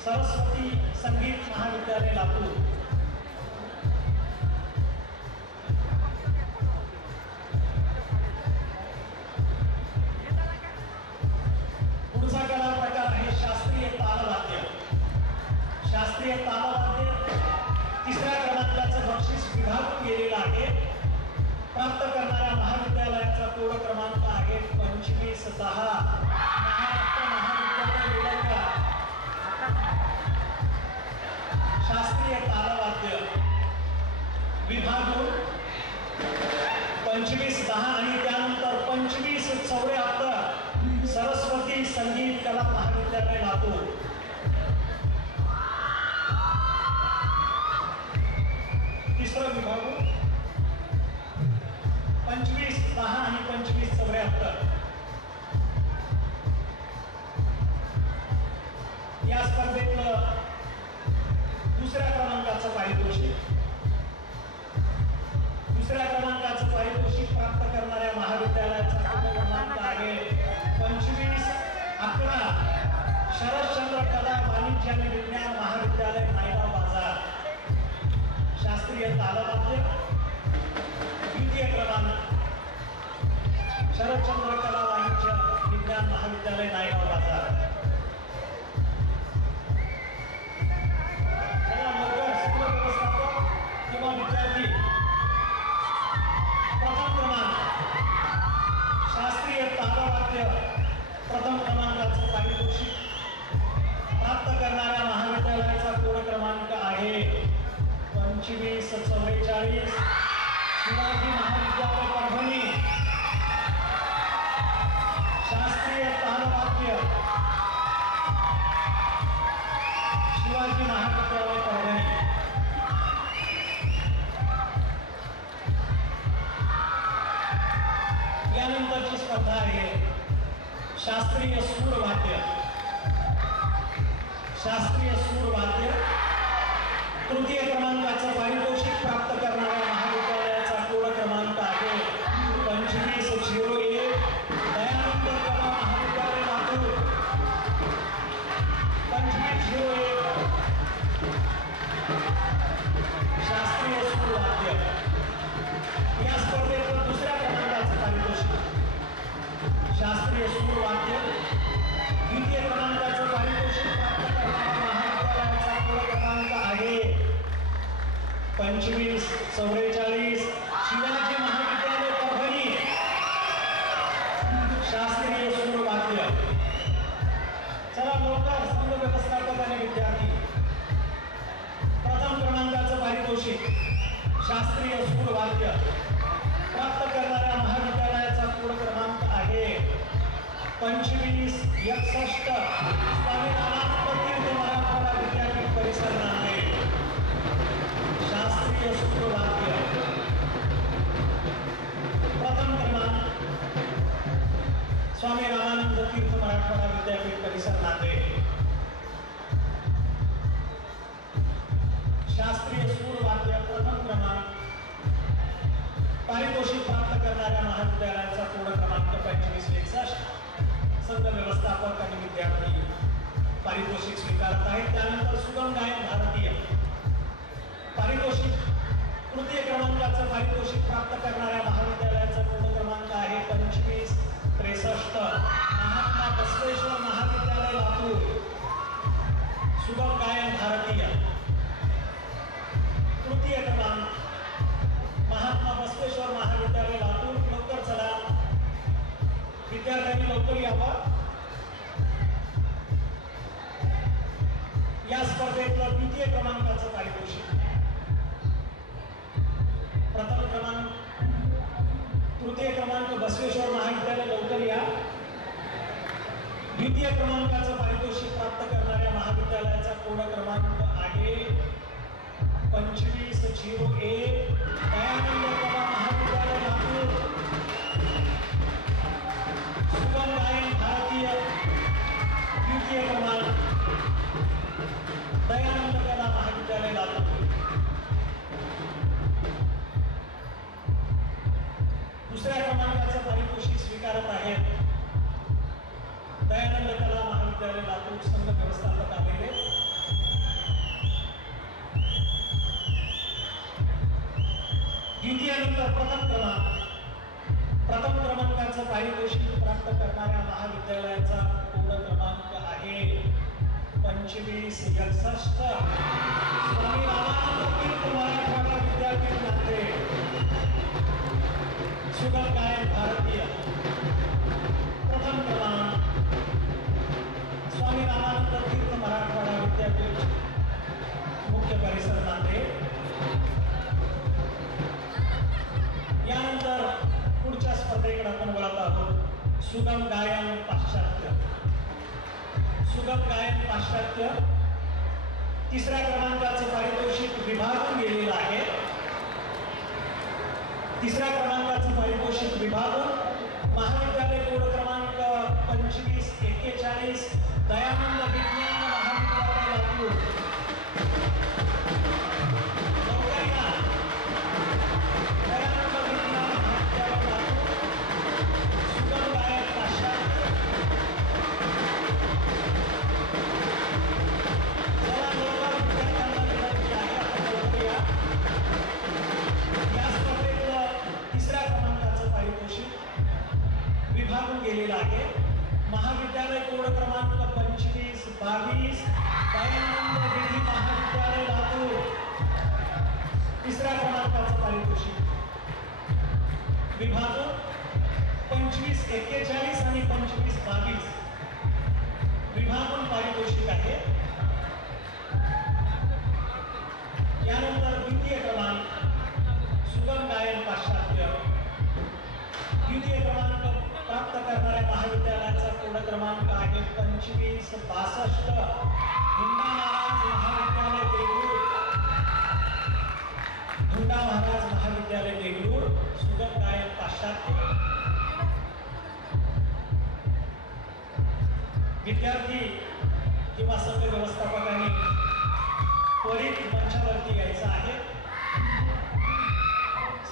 सरस्वती संगीत महाविद्यालय लातूर. पुढचा कला प्रकार आहे शास्त्रीय तालवाद्य. शास्त्रीय तालवाद्य तिसऱ्या क्रमांकाचं बक्षीस विभाग केलेला आहे. प्राप्त करणाऱ्या महाविद्यालयाचा कोड क्रमांक आहे 2510. महाराष्ट्र महाविद्यालय निलंगा. शास्त्रीय तालवाद्य विभाग 2510 आणि त्यानंतर 2574 सरस्वती संगीत कला महाविद्यालय लातूर. तिसरा विभाग 2510 आणि 2574. या स्पर्धेतलं दुसऱ्या क्रमांकाचं पारितोषिक प्राप्त करणाऱ्या महाविद्यालयाचा क्रमांक आहे 2511 शरदचंद्र कला वाणिज्य आणि विज्ञान महाविद्यालय नायगाव बाजार. शास्त्रीय तालवाद्य द्वितीय क्रमांक शरदचंद्र कला वाणिज्य विज्ञान महाविद्यालय नायगाव बाजार. किंवा विद्यार्थी प्रथम क्रमांक शास्त्रीय तालवाद्य प्रथम क्रमांकाचं पारितोषिक प्राप्त करणाऱ्या महाविद्यालयाचा कोड क्रमांक आहे 2544 शिवाजी महाविद्यालय परभणी. शास्त्रीय तालवाद्य शिवाजी महाविद्यालय परभणी. यानंतरची स्पर्धा आहे शास्त्रीय सूरवाद्य. शास्त्रीय सूरवाद्य तृतीय क्रमांकाचं पारितोषिक प्राप्त करणाऱ्या महाविद्यालयाचा कोड क्रमांक आहे 2501 दयानंद कला महाविद्यालय लातूर. 2501 शास्त्रीय सूरवाद्य. या स्पर्धेचं दुसऱ्या क्रमांकाचं पारितोषिक शास्त्रीय सूरवाद्य द्वितीय क्रमांकाचं पारितोषिक प्राप्त करणाऱ्या महाविद्यालयाचा कोड क्रमांक आहे 2544 शिवाजी महाविद्यालय परभणी. शास्त्रीय सूरवाद्य. चला लवकर संघ व्यवस्थापक आणि विद्यार्थी प्रथम क्रमांकाचं पारितोषिक शास्त्रीय सूरवाद्य प्राप्त करणाऱ्या महाविद्यालयाचा कोड क्रमांक आहे 2561 स्वामी रामानंद मराठवाडा विद्यापीठ परिसर नांदेड. शास्त्रीय सूरवाद्य प्रथम क्रमांक स्वामी रामानंद तीर्थ मराठवाडा विद्यापीठ परिसर नांदेड. शास्त्रीय सूरवाद्य प्रथम क्रमांक पारितोषिक प्राप्त करणाऱ्या महाविद्यालयाचा कोड क्रमांक 2561. संघ व्यवस्थापक आणि विद्यार्थी पारितोषिक स्वीकारत आहेत. त्यानंतर सुगम गायन भारतीय पारितोषिक तृतीय क्रमांकाचं पारितोषिक प्राप्त करणाऱ्या महाविद्यालयाचा कोड क्रमांक आहे 2563 महात्मा बसवेश्वर महाविद्यालय लातूर. सुगम गायन भारतीय तृतीय क्रमांक महात्मा बसवेश्वर महाविद्यालय लातूर. लवकर चला विद्यार्थ्यांनी लवकर यावं. या स्पर्धेतलं द्वितीय क्रमांकाचं पारितोषिक प्रथम क्रमांक तृतीय क्रमांक बसवेश्वर महाविद्यालय लवकर या. द्वितीय क्रमांकाचं पारितोषिक प्राप्त करणाऱ्या महाविद्यालयाचा कोड क्रमांक आहे 2501 दयानंद कला महाविद्यालय लातूर. सुगम गायन भारतीय द्वितीय क्रमांक दयानंद कला महाविद्यालय लातूर. दुसऱ्या क्रमांकाचा पारितोषिक पारितोषिक स्वीकारत आहेत दयानंद कला महाविद्यालय लातूर संघ व्यवस्थापक आलेले द्वितीयानंतर प्रथम क्रमांकाचं पारितोषिक प्राप्त करणाऱ्या महाविद्यालयाचा पूर्ण क्रमांक आहे 2561. स्वामी रामानंद तीर्थ मराठवाडा विद्यापीठ नांदेड. सुगम गायन भारतीय प्रथम क्रमांक स्वामी रामानंद तीर्थ मराठवाडा विद्यापीठ मुख्य परिसर नांदेड. यानंतर पुढच्या स्पर्धेकडे आपण वळत आहोत. सुगम गायन पाश्चात्य. सुगम गायन पाश्चात्य तिसऱ्या क्रमांकाचं पारितोषिक विभागून गेलेलं आहे. तिसऱ्या क्रमांकाचं पारितोषिक विभागून महाविद्यालय कोड क्रमांक 2541 दयानंद विज्ञान महाविद्यालय लातूर. विभागून गेलेला आहे. महाविद्यालय कोड क्रमांक 2522 दयानंद विधी महाविद्यालय लातूर. तिसऱ्या क्रमांकाचं पारितोषिक विभागून 2541 आणि 2522 विभागून पारितोषिक आहे. यानंतर द्वितीय क्रमांक सुगम गायन पाश्चात्य द्वितीय क्रमांक प्राप्त करणाऱ्या महाविद्यालयाचा कोड क्रमांक आहे 2562 हुंडा महाराज महाविद्यालय देगलूर. हुंडा महाराज महाविद्यालय देगलूर. सुगम गायन पाश्चात्य. विद्यार्थी किंवा संघ व्यवस्थापकांनी त्वरित मंचावरती यायचं आहे.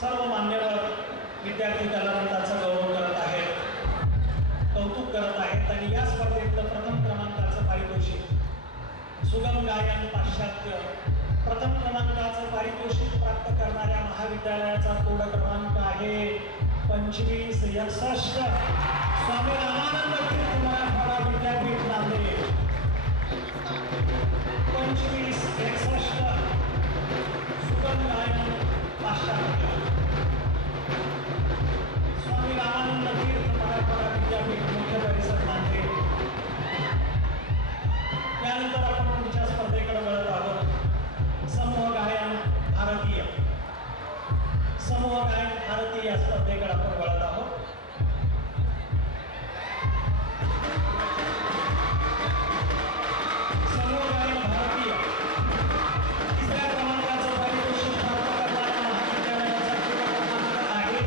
सर्व मान्यवर विद्यार्थी कलावंतांचा गौरव करत आहेत, कौतुक करत आहेत आणि या स्पर्धेतलं प्रथम क्रमांकाचं पारितोषिक सुगम गायन पाश्चात्य प्रथम क्रमांकाचं पारितोषिक प्राप्त करणाऱ्या महाविद्यालयाचा कोड क्रमांक आहे 2561 स्वामी रामानंद तीर्थ मराठवाडा विद्यापीठ नांदेड. 2561 सुगम गायन पाश्चात्य स्वामी रामानंद तीर्थ मराठवाडा विद्यापीठ मुख्य परिसर नांदेड. त्यानंतर आपण पुढच्या स्पर्धेकडे वळत आहोत. समूह गायन भारतीय. समूह गायन भारतीय या स्पर्धेकडे आपण वळत आहोत. समूह गायन भारतीय तिसऱ्या क्रमांकाचं पारितोषिक प्राप्त करणाऱ्या महाविद्यालयाचा आहे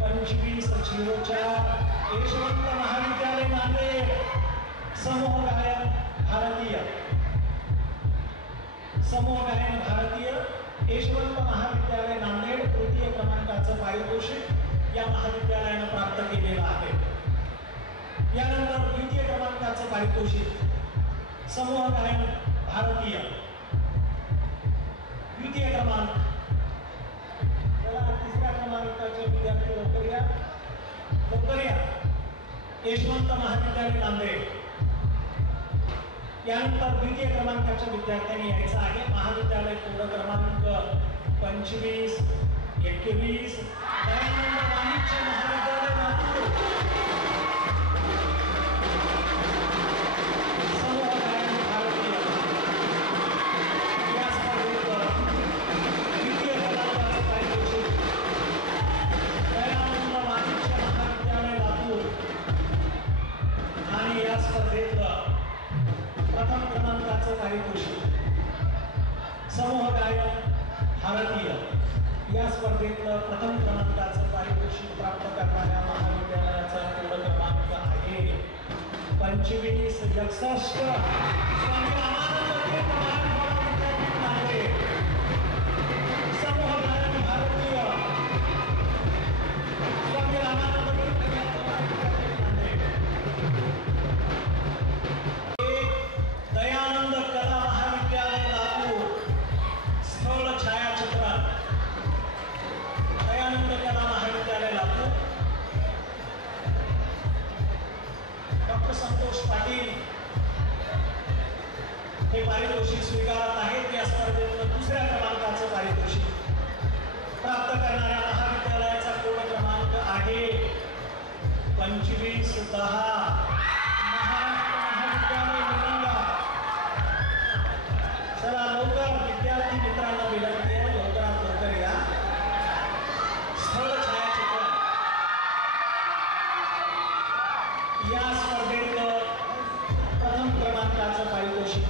2504 यशवंत महाविद्यालय नांदेड. समूह गायन भारतीय. समूह गायन भारतीय यशवंत महाविद्यालय नांदेड तृतीय क्रमांकाचं पारितोषिक या महाविद्यालयानं प्राप्त केलेलं आहे. यानंतर द्वितीय क्रमांकाचं पारितोषिक समूह गायन भारतीय द्वितीय क्रमांक. तिसऱ्या क्रमांकाचे विद्यार्थी लवकर या. यशवंत महाविद्यालय नांदेड. यानंतर द्वितीय क्रमांकाच्या विद्यार्थ्यांनी यायचं आहे. महाविद्यालय कोड क्रमांक 2521 दयानंद वाणिज्य महाविद्यालय लातूर. समूह गायन भारतीय या स्पर्धेत द्वितीय क्रमांकाचं पारितोषिक दयानंद वाणिज्य महाविद्यालय लातूर आणि या स्पर्धेतलं प्रथम क्रमांकाचं पारितोषिक समूह गायन भारतीय या स्पर्धेतलं प्रथम क्रमांकाचं पारितोषिक प्राप्त करणाऱ्या महाविद्यालयाचा कोड क्रमांक आहे 2561 स्वामी रामानंद तीर्थ मराठवाडा विद्यापीठ नांदेड. समूह गायन भारतीय स्वामी रामानंद पारितोषिक स्वीकारत आहेत. या स्पर्धेतलं दुसऱ्या क्रमांकाचं पारितोषिक प्राप्त करणाऱ्या महाविद्यालयाचा कोड क्रमांक आहे 2510 महाराष्ट्र महाविद्यालय निलंगा. चला लवकर विद्यार्थी मित्रांना विनंती आहे, लवकरात लवकर या. स्थळ छायाचित्र या स्पर्धेतलं प्रथम क्रमांकाचं पारितोषिक.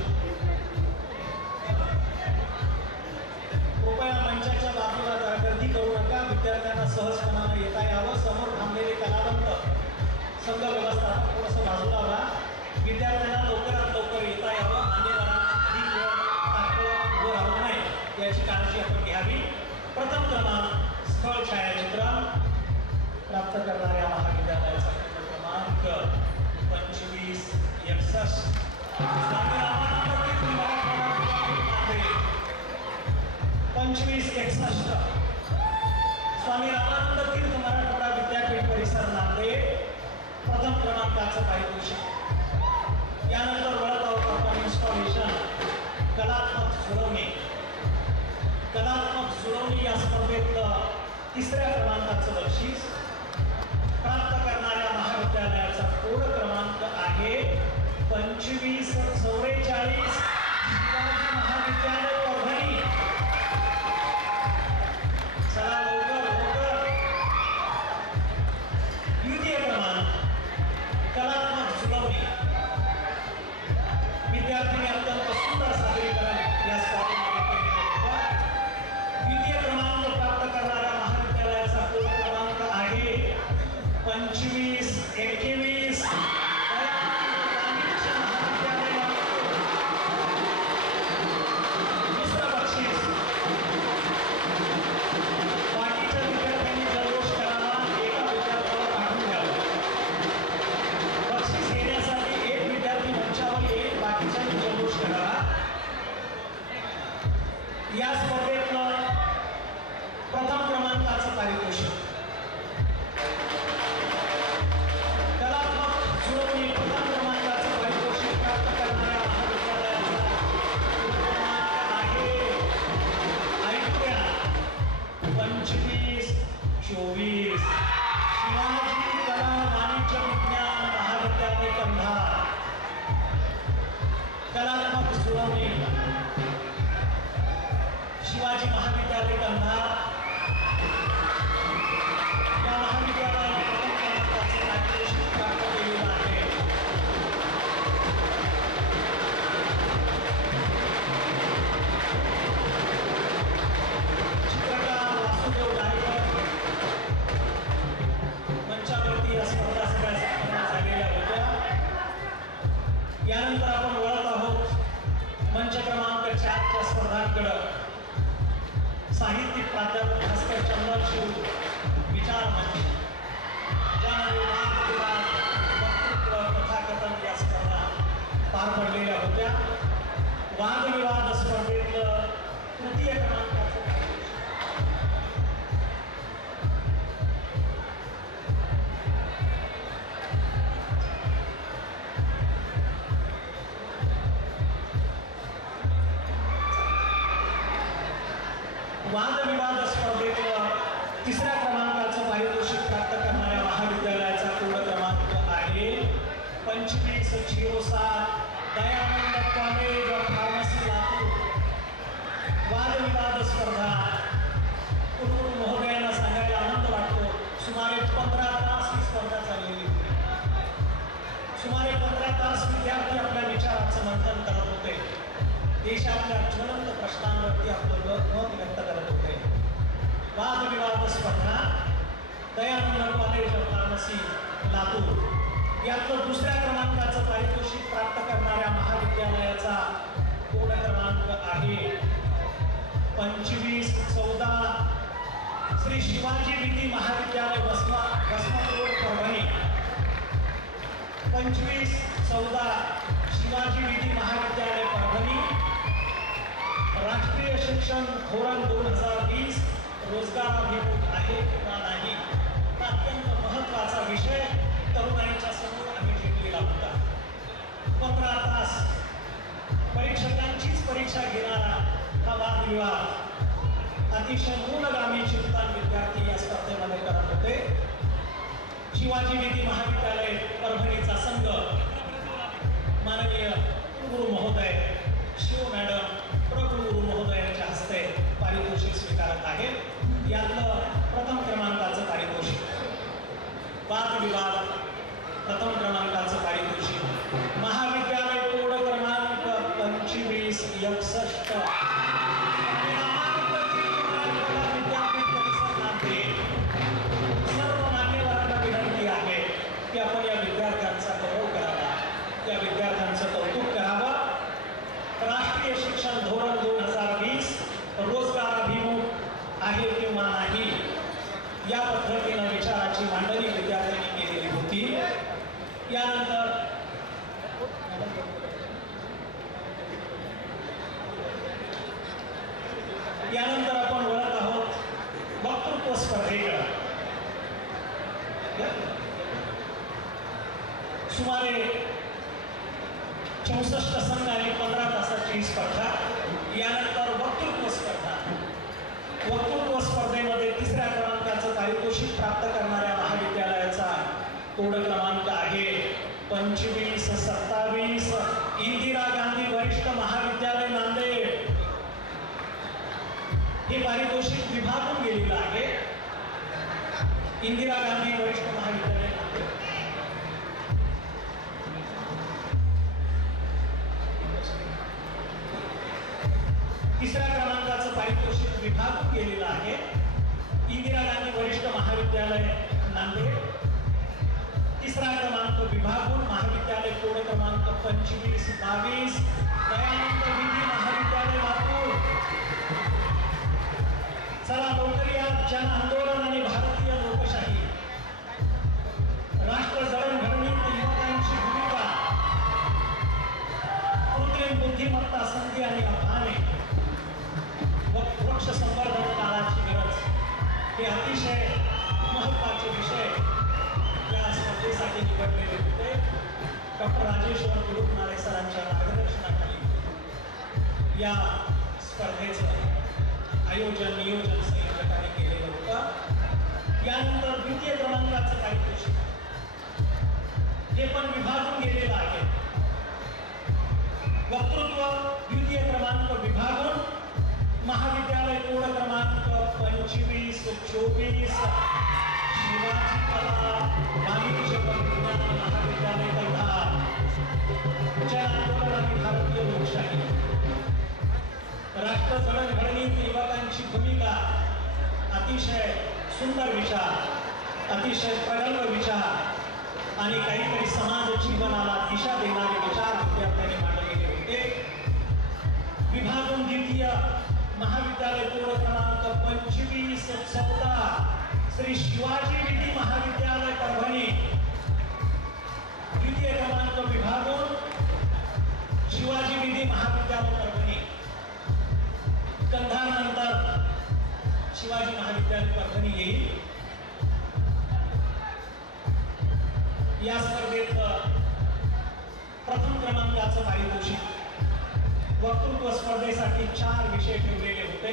कृपया मंचाच्या बाजूला जरा गर्दी करू नका, विद्यार्थ्यांना सहजपणाने येता यावं. समोर थांबलेले कलावंत संघ व्यवस्थापक थोडंसं बाजूला व्हा. विद्यार्थ्यांना लवकरात लवकर येता यावं, मान्यवरांना अधिक वेळ तात्काळ उभं राहू नये याची काळजी आपण घ्यावी. प्रथम क्रमांक स्थळ छायाचित्र प्राप्त करणाऱ्या महाविद्यालयाचा क्रमांक 2561. स्वामी रामानंद तीर्थ मराठवाडा 2561. स्वामी रामानंद तीर्थ मराठवाडा विद्यापीठ परिसर नांदेड प्रथम क्रमांकाचं पारितोषिक. यानंतर वळत आहोत आपण इन्स्टॉलेशन कलात्मक जुळवणी. कलात्मक जुळवणी या स्पर्धेतलं तिसऱ्या क्रमांकाचं बक्षीस प्राप्त करणाऱ्या महाविद्यालयाचा कोड क्रमांक आहे 2544 शिवाजी महाविद्यालय परभणी. चला लवकर लवकर. द्वितीय क्रमांक कलात्मक जुळवणी. विद्यार्थ्यांनी अत्यंत सुंदर सादरीकरण या स्पर्धेमध्ये केले होते. द्वितीय क्रमांक प्राप्त करणाऱ्या महाविद्यालयाचा कोड क्रमांक आहे 2521 दुसरं बक्षीस. बाकीच्या विद्यार्थ्यांनी जल्लोष करावा, एका विद्यार्थ्याला पाठवून द्यावं. बक्षीस घेण्यासाठी एक विद्यार्थी मंचावर येईल, बाकीच्यांनी जल्लोष करावा. या स्पर्धेतलं प्रथम क्रमांकाचं पारितोषिक. कलात्मक जुळवणी प्रथम क्रमांकाचं पारितोषिक प्राप्त करणाऱ्या महाविद्यालयाचा क्रमांक आहे ऐकूया 2524 शिवाजी कला वाणिज्य विज्ञान महाविद्यालय कंधार. कलात्मक जुळवणी शिवाजी महाविद्यालय कंधार या महाविद्यालयाने प्रथम क्रमांकाचे पारितोषिक प्राप्त केलेलं आहे. चित्रकार वासुदेव डायकर मंचावरती या स्पर्धा सगळ्या झालेल्या होत्या. यानंतर आपण वळत आहोत मंच क्रमांक 4 च्या स्पर्धांकडे. साहित्यिक प्राध्यापक भास्कर चंद्रशिव विचार मंच, ज्यामध्ये वादविवाद, वक्तृत्व, कथाकथन या स्पर्धा पार पडलेल्या होत्या. वादविवाद स्पर्धेतलं तृतीय क्रमांकाचं वादविवाद स्पर्धेतलं तिसऱ्या क्रमांकाचं पारितोषिक प्राप्त करणाऱ्या महाविद्यालयाचा कोड क्रमांक आहे 2507 Dayanand college of pharmacy Latur. वादविवाद स्पर्धा कुलगुरू महोदयांना सांगायला आनंद वाटतो, सुमारे 15 तास ही स्पर्धा चाललेली होती. सुमारे 15 तास विद्यार्थी आपल्या विचाराचं मंथन करत होते. देशातल्या ज्वलंत प्रश्नांवरती आपलं मत व्यक्त करत होते. वादविवाद स्पर्धा Dayanand college of pharmacy Latur यातलं दुसऱ्या क्रमांकाचं पारितोषिक प्राप्त करणाऱ्या महाविद्यालयाचा कोड क्रमांक आहे 2514 श्री शिवाजी विधी महाविद्यालय वसमत रोड परभणी. 2514 शिवाजी विधी महाविद्यालय परभणी. राष्ट्रीय शिक्षण धोरण 2020 रोजगाराभिमुख आहे किंवा नाही, हा अत्यंत महत्त्वाचा विषय तरुणाईच्या समोर आम्ही ठेवलेला होता. 15 तास परीक्षकांचीच परीक्षा घेणारा हा वादविवाद अतिशय मूलगामी चिंतन विद्यार्थी या स्पर्धेमध्ये करत होते. शिवाजी विधी महाविद्यालय परभणीचा संघ माननीय गुरु महोदय शिव मॅडम प्रभुगुरु महोदय यांच्या हस्ते पारितोषिक स्वीकारत आहे. यातलं प्रथम क्रमांकाचं पारितोषिक वादविवाद प्रथम क्रमांकाचं पारितोषिक महाविद्यालय कोड क्रमांक 2561 सर्व मान्यवरांना विनंती आहे की आपण या विद्यार्थ्यांचा गौरव करावा, या विद्यार्थ्यांचं कौतुक करावं. राष्ट्रीय शिक्षण धोरण 2020 रोजगार अभिमुख आहे किंवा नाही या पद्धतीनं विचाराची मांडणी विद्यार्थ्यांनी केलेली होती. यानंतर आपण वळत आहोत वक्तृत्व स्पर्धेकडे. सुमारे 64 संघ आणि 15 तासाची स्पर्धा. यानंतर वक्तृत्व स्पर्धा. वक्तृत्व स्पर्धेमध्ये तिसऱ्या क्रमांकाचं पारितोषिक प्राप्त करणाऱ्या महाविद्यालयाचा कोड क्रमांक आहे 2527 इंदिरा गांधी वरिष्ठ महाविद्यालय नांदेड. हे पारितोषिक विभागून गेलेलं आहे. इंदिरा गांधी वरिष्ठ महाविद्यालय नांदेड. तिसऱ्या क्रमांकाचं पारितोषिक विभागून गेलेलं आहे. इंदिरा गांधी वरिष्ठ महाविद्यालय नांदेड. तिसरा क्रमांक विभागून महाविद्यालय कोड क्रमांक 2522 दयानंद विधी महाविद्यालय लातूर. चला लवकर या. जन आंदोलन आणि भारतीय लोकशाही राष्ट्र जडणघडणीत युवकांची भूमिका कृत्रिम बुद्धिमत्ता संधी आणि आव्हाने वृक्ष संवर्धन काळाची गरज हे अतिशय महत्त्वाचे विषय या स्पर्धेसाठी निवडलेले होते. डॉक्टर राजेश्वर गुरुनारे सरांच्या मार्गदर्शनाखाली या स्पर्धेचं आयोजन नियोजन संयोजकांनी केलेलं होतं. यानंतर द्वितीय क्रमांकाचं पारितोषिक हे पण विभागून गेलेलं आहे. वक्तृत्व द्वितीय क्रमांक विभागून महाविद्यालय कोड क्रमांक 2524 शिवाजी कला वाणिज्य विज्ञान महाविद्यालय कल्हार. जन आंदोलन आणि भारतीय लोकशाही राष्ट्र जडणघडणीत युवकांची भूमिका अतिशय सुंदर विचार, अतिशय प्रगल्भ विचार आणि काहीतरी समाज जीवनाला दिशा देणारे विचार विद्यार्थ्यांनी मांडलेले होते. विभागून द्वितीय महाविद्यालय कोड क्रमांक 2514 श्री शिवाजी विधी महाविद्यालय परभणी. द्वितीय क्रमांक विभागून शिवाजी विधी महाविद्यालय परभणी. कंधार नंतर शिवाजी महाविद्यालय परभणी येईल. या स्पर्धेत प्रथम क्रमांकाचं पारितोषिक वक्तृत्व स्पर्धेसाठी 4 विषय ठेवलेले होते.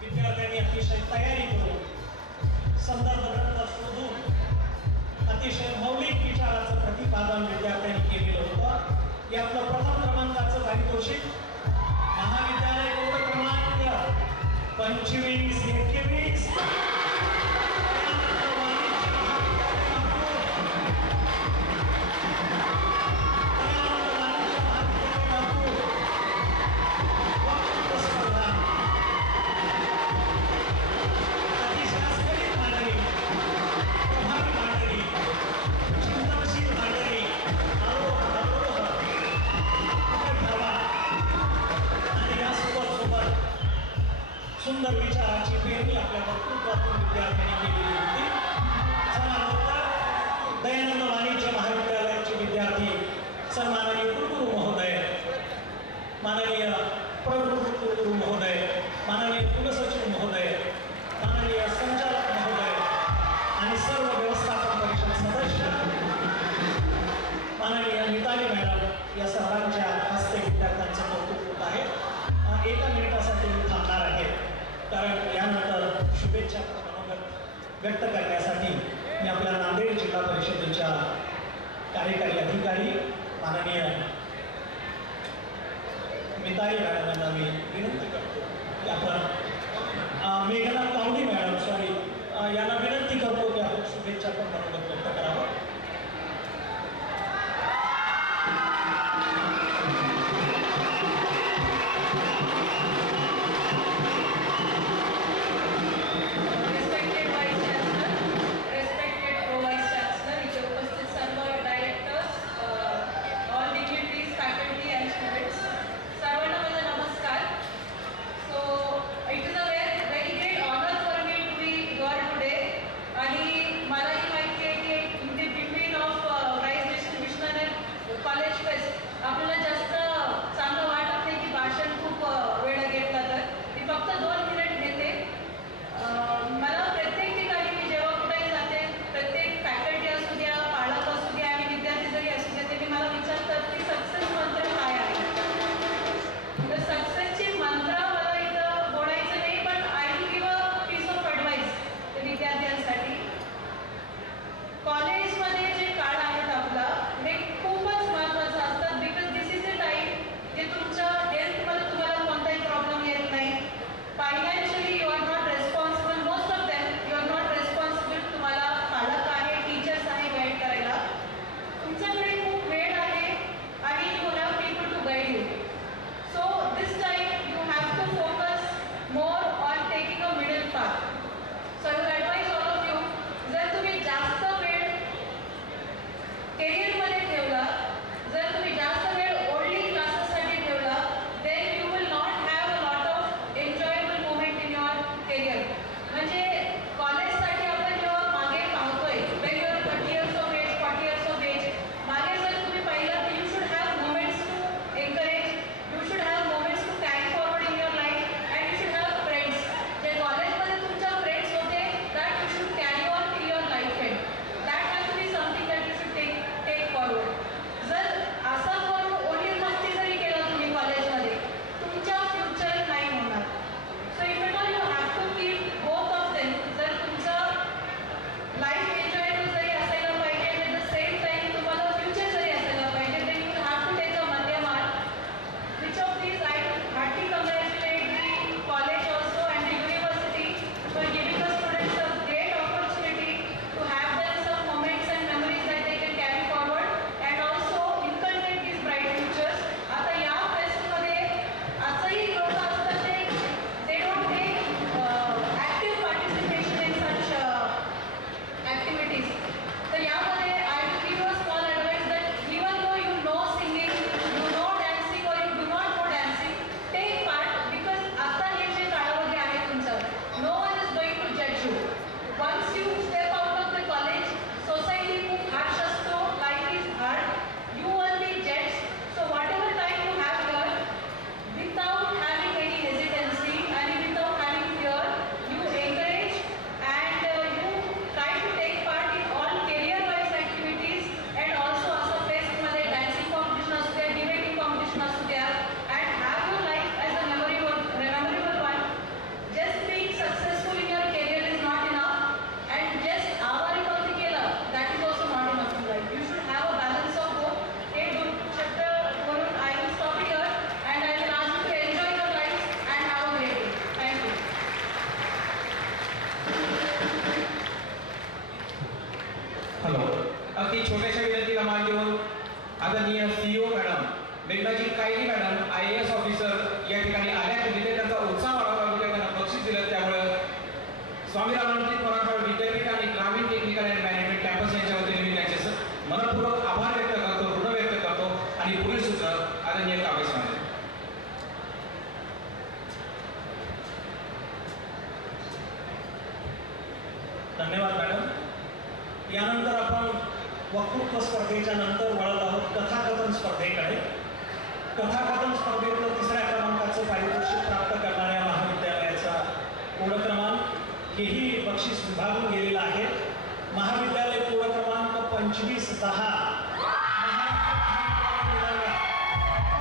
विद्यार्थ्यांनी अतिशय तयारी करून संदर्भ ग्रंथ शोधून अतिशय मौलिक विचाराचं प्रतिपादन विद्यार्थ्यांनी केलेलं होतं. यातलं प्रथम क्रमांकाचं पारितोषिक महाविद्यालय कोड क्रमांक 2521 सुंदर विचाराची पेरणी आपल्या वक्तृत्वातून विद्यार्थ्यांनी केलेली होती. चला लवकर दयानंद वाणिज्य महाविद्यालयाचे विद्यार्थी सन्माननीय कुलगुरू महोदय, माननीय प्रगुरू महोदय, माननीय कुलसचिव महोदय, माननीय संचालक महोदय आणि सर्व व्यवस्थापन परिषद सदस्य माननीय मिताली मॅडम या सर्वांच्या हस्ते मिताली मॅडम यांना मी विनंती करतो की आपण मेघना कावडी मॅडम यांना विनंती करतो की आपण शुभेच्छा पण मनोगत व्यक्त करावं. आपल्याला जास्त चांगलं वाटत नाही की भाषण खूप वेळ घेतला तर मी फक्त 2 मिनिट घेते. मला प्रत्येक ठिकाणी मी जेव्हा कुठेही जाते प्रत्येक फॅकल्टी असू द्या, पालक असू द्या आणि विद्यार्थी जरी असू द्या ते मला विचारतात की सक्सेस मंत्र काय आहे. तर सक्सेसची मंत्र मला इथं बोलायचं नाही, पण I will give a piece of advice ते विद्यार्थ्यांसाठी. कॉलेजमध्ये जे काळ आहेत आपला हे खूपच महत्त्वाचं असतात. Because this is a time जे तुमच्या हेल्थमध्ये तुम्हाला कोणताही प्रॉब्लेम येत नाही. Financially you are not responsible, most of them you are not responsible. तुम्हाला पालक आहे, टीचर्स आहे गाईड करायला. तुमच्याकडे खूप वेळ आहे आणि you have people to guide you. So this time you have to focus more on taking a middle path. So I will advise all of you, जर तुम्ही जास्त वेळ करिअरमध्ये ठेवला, जर तुम्ही जास्त वेळ ओनली क्लासेससाठी ठेवला, then you will not have a lot of enjoyable moment in your career. म्हणजे कॉलेजसाठी आपण जेव्हा मागे पाहतोय when your 30 years of age, 40 years of age, मागे जर तुम्ही पाहिलं तर you should have moments to encourage, you should have moments to carry forward in your life and you should have friends. जे कॉलेजमध्ये तुमच्या फ्रेंड्स होते that you should carry on in your life and that has to be something that you should take forward. जर असं करून ओनली मस्ती जरी केलं तुम्ही कॉलेजमध्ये तुमच्या फ्युचर नाही होणार. So if at all you have to keep both of them. जर तुमचं लाईफ एन्जॉयबल जरी असायला पाहिजे ॲट द सेम टाईम तुम्हाला फ्युचर जरी असायला पाहिजे, then you have to take a मध्यम मार्ग. Which of these I heartily congratulate the college also and the university for giving the students a great opportunity to have them some moments and memories that they can carry forward and also inculcate these bright futures. आता या फेस्टमध्ये असंही लोक असतात ते they don't take active participation in such activities. तर यामध्ये I will give you a small advice that even though you know singing, you know dancing or you do not know dancing, take part because आता हे जे काळामध्ये आहे तुमचं, no one is going to judge you. Once you step out of the college, society खूप harsh असतो, life is hard, you only judge. So whatever time you have here, without having any hesitancy and without having fear, you encourage and you try to take part in all career-wise activities and also as a festमध्ये dancing competition असू द्या, debating competition असू द्या and have your life as a memorable one. Just being successful in your career is not enough and just आवारी कवटी केलं that is also not enough in life. You should have a balance of both. हे 2 शब्द बोलून I will stop here and I will ask you to enjoy your life and have a great day. Thank you. Hello. अगदी छोट्याशा विनंतीला मान देऊन आदरणीय CEO madam मेघनाजी कायली madam IAS officer या ठिकाणी आल्या. तिथे त्यांचा उत्साह वाढवला, त्यांना बक्षीस दिलं. त्यामुळे स्वामी रामानंद मराठवाडा विद्यापीठ आणि ग्रामीण टेक्निकल अँड मॅनेजमेंट कॅम्पस यांच्या वतीने मी त्यांचे मनपूर्वक आभार व्यक्त करतो, ऋण व्यक्त करतो आणि पुढील सूत्र आदरणीय काव्य स्वामी. धन्यवाद मॅडम. यानंतर आपण वक्तृत्व स्पर्धेच्या नंतर वळत आहोत कथाकथन स्पर्धेकडे. कथाकथन स्पर्धेतलं 3ऱ्या क्रमांकाचं पारितोषिक प्राप्त करणाऱ्या महाविद्यालयाचा कोड क्रमांक हेही बक्षीस विभागून गेलेला आहे. महाविद्यालय कोड क्रमांक 2510.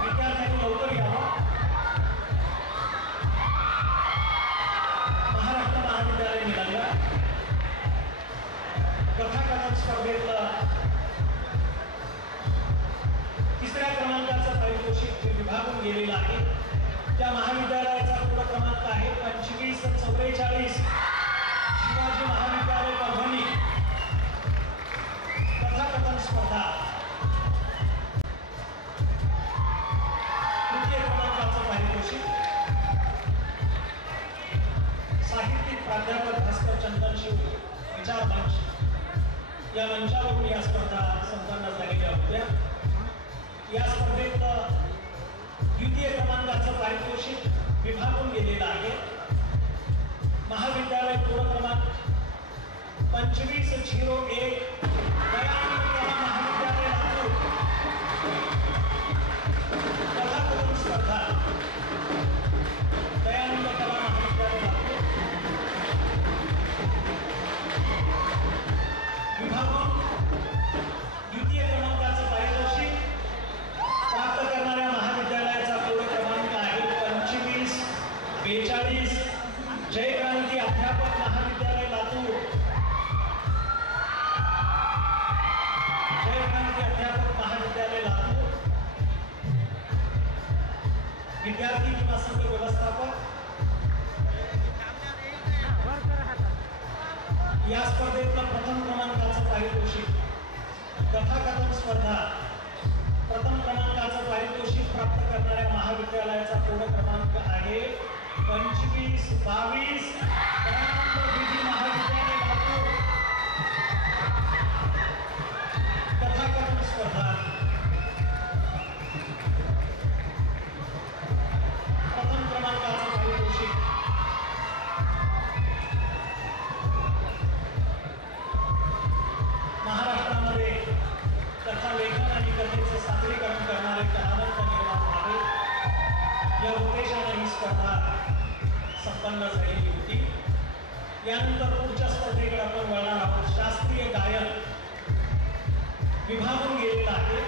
विद्यार्थ्यांनी लवकर यावं. महाराष्ट्र महाविद्यालय निलंगा कथाकथन स्पर्धेतलं 3ऱ्या क्रमांकाचं पारितोषिक विभागून गेलेलं आहे. त्या महाविद्यालयाचा कोड क्रमांक आहे 2544. शिवाजी महाविद्यालय परभणी. कथाकथन स्पर्धा. तृतीय क्रमांकाचं पारितोषिक. साहित्यिक प्राध्यापक भास्कर चंदन शिव विचार मंच या मंचावरून या स्पर्धा संपन्न झालेल्या होत्या. या स्पर्धेत द्वितीय क्रमांकाचं पारितोषिक विभागून गेलेलं आहे. महाविद्यालय कोड क्रमांक 2501 दयानंद कला महाविद्यालय लातूर. कथाकथन स्पर्धा. दयानंद कला महाविद्यालय लातूर विभागून द्वितीय क्रमांकाचं पारितोषिक प्राप्त करणाऱ्या महाविद्यालयाचा कोड क्रमांक आहे 2542. जय क्रांती अध्यापक महाविद्यालय लातूर. जय क्रांती अध्यापक महाविद्यालय लातूर. विद्यार्थी किंवा संघ व्यवस्थापक. या स्पर्धेतलं प्रथम क्रमांकाचं पारितोषिक. कथाकथन स्पर्धा. प्रथम क्रमांकाचं पारितोषिक प्राप्त करणाऱ्या महाविद्यालयाचा कोड क्रमांक आहे 2522. विधी महाविद्यालय लातूर. कथाकथन स्पर्धा. प्रथम क्रमांकाचं पारितोषिक. महाराष्ट्रामध्ये कथा लेखन आणि कथेचं सादरीकरण करणारे कलावंत निर्माण झाले या उद्देशाने ही स्पर्धा संपन्न झालेली होती. यानंतर पुढच्या स्पर्धेकडे आपण वळणार आहोत. शास्त्रीय गायन विभागून गेलेला आहे.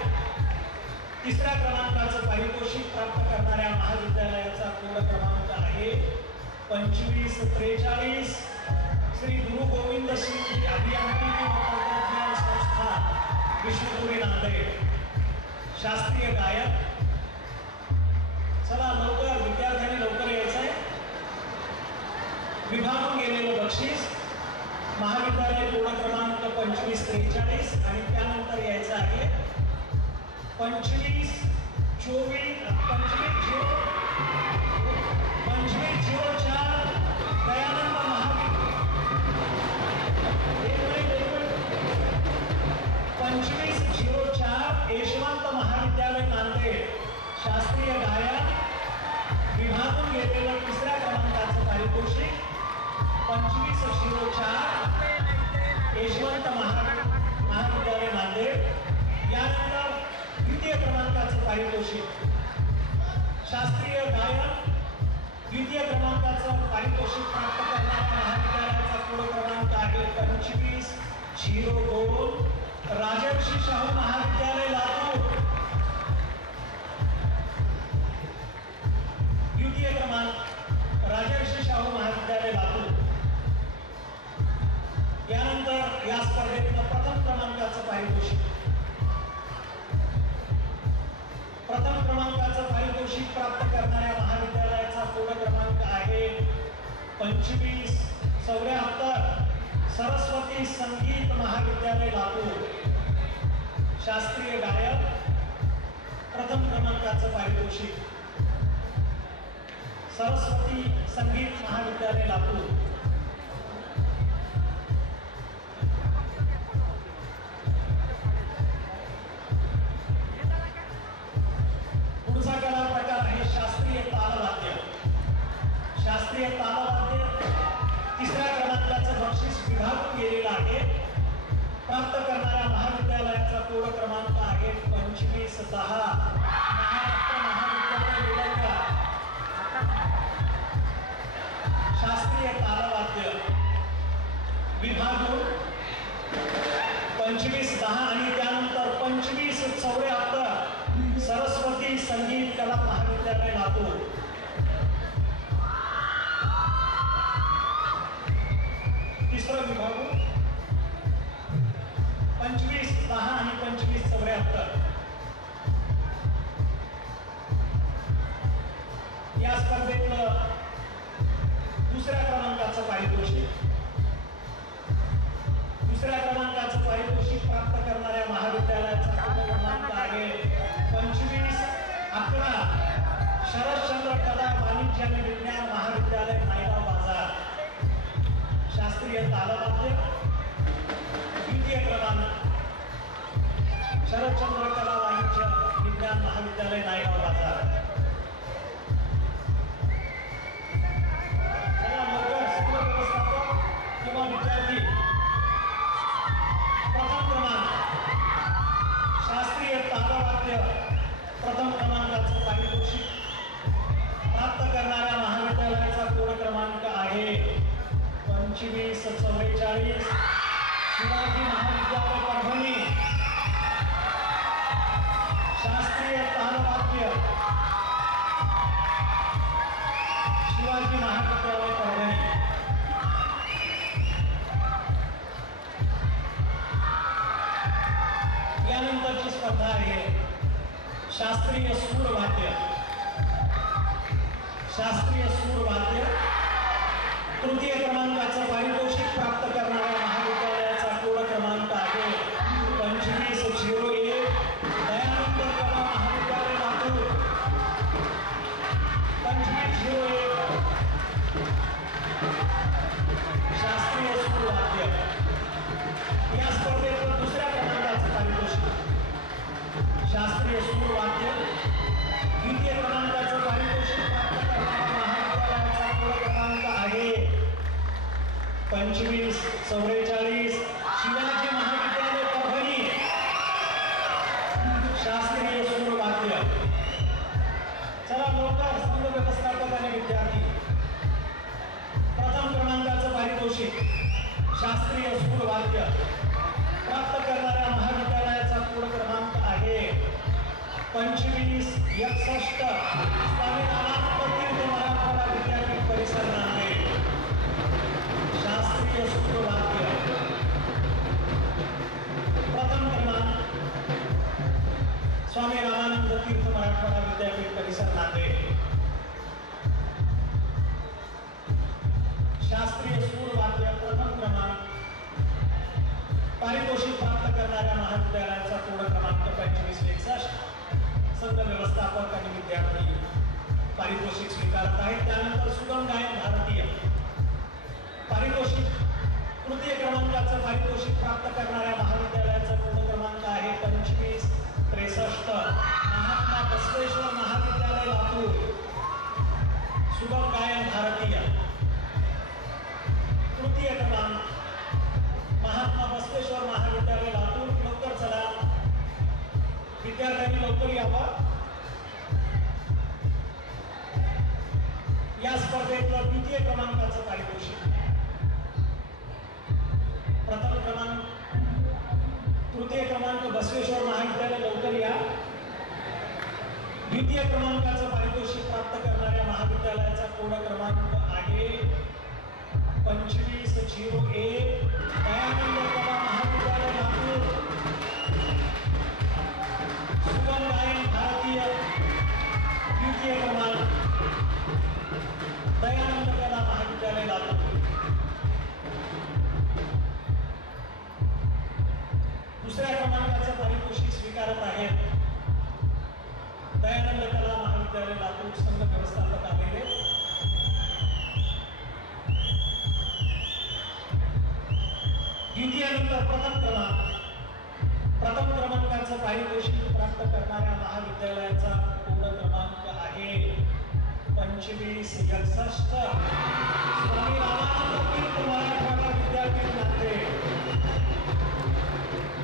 तिसऱ्या क्रमांकाचं पारितोषिक प्राप्त करणाऱ्या महाविद्यालयाचा कोड क्रमांक आहे 2543. श्री गुरु गोविंद सिंह अभियांत्रिकी व तंत्रज्ञान संस्था विष्णुपुरी नांदेड. शास्त्रीय गायक. चला लवकर विद्यार्थ्यांनी लवकर यायचंय. विभागून गेलेलं बक्षीस महाविद्यालय कोड क्रमांक 2543 आणि त्यानंतर यायचं आहे 2504 दयानंद महाविद्यालय 2504 यशवंत महाविद्यालय नांदेड. शास्त्रीय गायन विभागून गेलेलं तिसऱ्या क्रमांकाचं पारितोषिक 2504 यशवंत महाविद्यालय नांदेड. यानंतर द्वितीय क्रमांकाचं पारितोषिक. शास्त्रीय गायन द्वितीय क्रमांकाचं पारितोषिक प्राप्त करणाऱ्या महाविद्यालयाचा कोड क्रमांक आहे 2502 राजर्षी शाहू महाविद्यालय लातूर. द्वितीय क्रमांक राजर्षी शाहू महाविद्यालय लातूर. यानंतर या स्पर्धेतलं प्रथम क्रमांकाचं पारितोषिक. प्रथम क्रमांकाचं पारितोषिक प्राप्त करणाऱ्या महाविद्यालयाचा कोड क्रमांक आहे 2574 सरस्वती संगीत महाविद्यालय लातूर. शास्त्रीय गायक. प्रथम क्रमांकाचं पारितोषिक सरस्वती संगीत महाविद्यालय लातूर. पुढचा कला प्रकार आहे शास्त्रीय तालवाद्य. शास्त्रीय तालवाद्य तिसऱ्या क्रमांकाचं बक्षीस विभागून गेलेलं आहे. प्राप्त करणाऱ्या महाविद्यालयाचा कोड क्रमांक आहे 2510 महाराष्ट्र महाविद्यालय निलंगा. शास्त्रीय तालवाद्य विभागून 2510 आणि त्यानंतर 2574 सरस्वती संगीत कला महाविद्यालय लातूर. तिसरं विभागून 2510 आणि 2574. या स्पर्धेतलं दुसऱ्या क्रमांकाचं पारितोषिक प्राप्त करणाऱ्या महाविद्यालयाचा क्रमांक आहे 2511 शरदचंद्र कला वाणिज्य आणि विज्ञान महाविद्यालय नायगाव बाजार. शास्त्रीय तालवाद्य. द्वितीय क्रमांक शरदचंद्र कला वाणिज्य विज्ञान महाविद्यालय नायगाव बाजार. किंवा विद्यार्थी प्रथम क्रमांक शास्त्रीय तालवाद्य प्रथम क्रमांकाचं पारितोषिक प्राप्त करणाऱ्या महाविद्यालयाचा कोड क्रमांक आहे 2544 शिवाजी महाविद्यालय परभणी. शास्त्रीय तालवाद्य शिवाजी महाविद्यालय परभणी. यानंतरची स्पर्धा आहे शास्त्रीय सूर वाद्य. शास्त्रीय सूर वाद्य तृतीय क्रमांकाचं पारितोषिक प्राप्त करणाऱ्या महाविद्यालयाचा कोड क्रमांक आहे 2501 दयानंद कला महाविद्यालय लातूर. 2501 शास्त्रीय सूर वाद्य. या स्पर्धेतलं दुसऱ्या क्रमांकाचं पारितोषिक शास्त्रीय सूर वाद्य. द्वितीय क्रमांकाचं पारितोषिक प्राप्त करणारा महाविद्यालयाचा कोड क्रमांक आहे 2544 शिवाजी महाविद्यालय परभणी. शास्त्रीय सूर वाद्य. चला लवकर संघ व्यवस्थापक आणि विद्यार्थी. प्रथम क्रमांकाचं पारितोषिक शास्त्रीय सूर वाद्य प्राप्त करणाऱ्या महाविद्यालयाचा कोड क्रमांक आहे 2561 स्वामी रामानंद तीर्थ मराठवाडा विद्यापीठ परिसर नांदेड. शास्त्रीय सूर वाद्य प्रथम क्रमांक स्वामी रामानंद तीर्थ मराठवाडा विद्यापीठ परिसर नांदेड. शास्त्रीय सूर वाद्य प्रथम क्रमांक पारितोषिक प्राप्त करणाऱ्या महाविद्यालयाचा कोड क्रमांक 2561. संघ व्यवस्थापक आणि विद्यार्थी पारितोषिक स्वीकारत आहेत. त्यानंतर सुगम गायन भारतीय पारितोषिक तृतीय क्रमांकाचं पारितोषिक प्राप्त करणाऱ्या महाविद्यालयाचा कोड क्रमांक आहे 2563 महात्मा बसवेश्वर महाविद्यालय लातूर. सुगम गायन भारतीय तृतीय क्रमांक महात्मा बसवेश्वर महाविद्यालय लातूर. लवकर चला विद्यार्थ्यांनी लवकर यावं. या स्पर्धेतलं द्वितीय क्रमांकाचं पारितोषिक प्रथम क्रमांक तृतीय क्रमांक बसवेश्वर महाविद्यालय लवकर या. द्वितीय क्रमांकाचं पारितोषिक प्राप्त करणाऱ्या महाविद्यालयाचा कोड क्रमांक आहे 2501 दयानंद कला महाविद्यालय लातूर. सुगम गायन भारतीय द्वितीय क्रमांक दयानंद कला महाविद्यालय लातूर. दुसऱ्या क्रमांकाचं पारितोषिक स्वीकारत आहेत दयानंद कला महाविद्यालय लातूर संघ व्यवस्थापक आलेले. द्वितीयानंतर प्रथम क्रमांकाचं पारितोषिक प्राप्त करणाऱ्या महाविद्यालयाचा कोड क्रमांक आहे 2561 स्वामी रामानंद तीर्थ मराठवाडा विद्यापीठ नांदेड.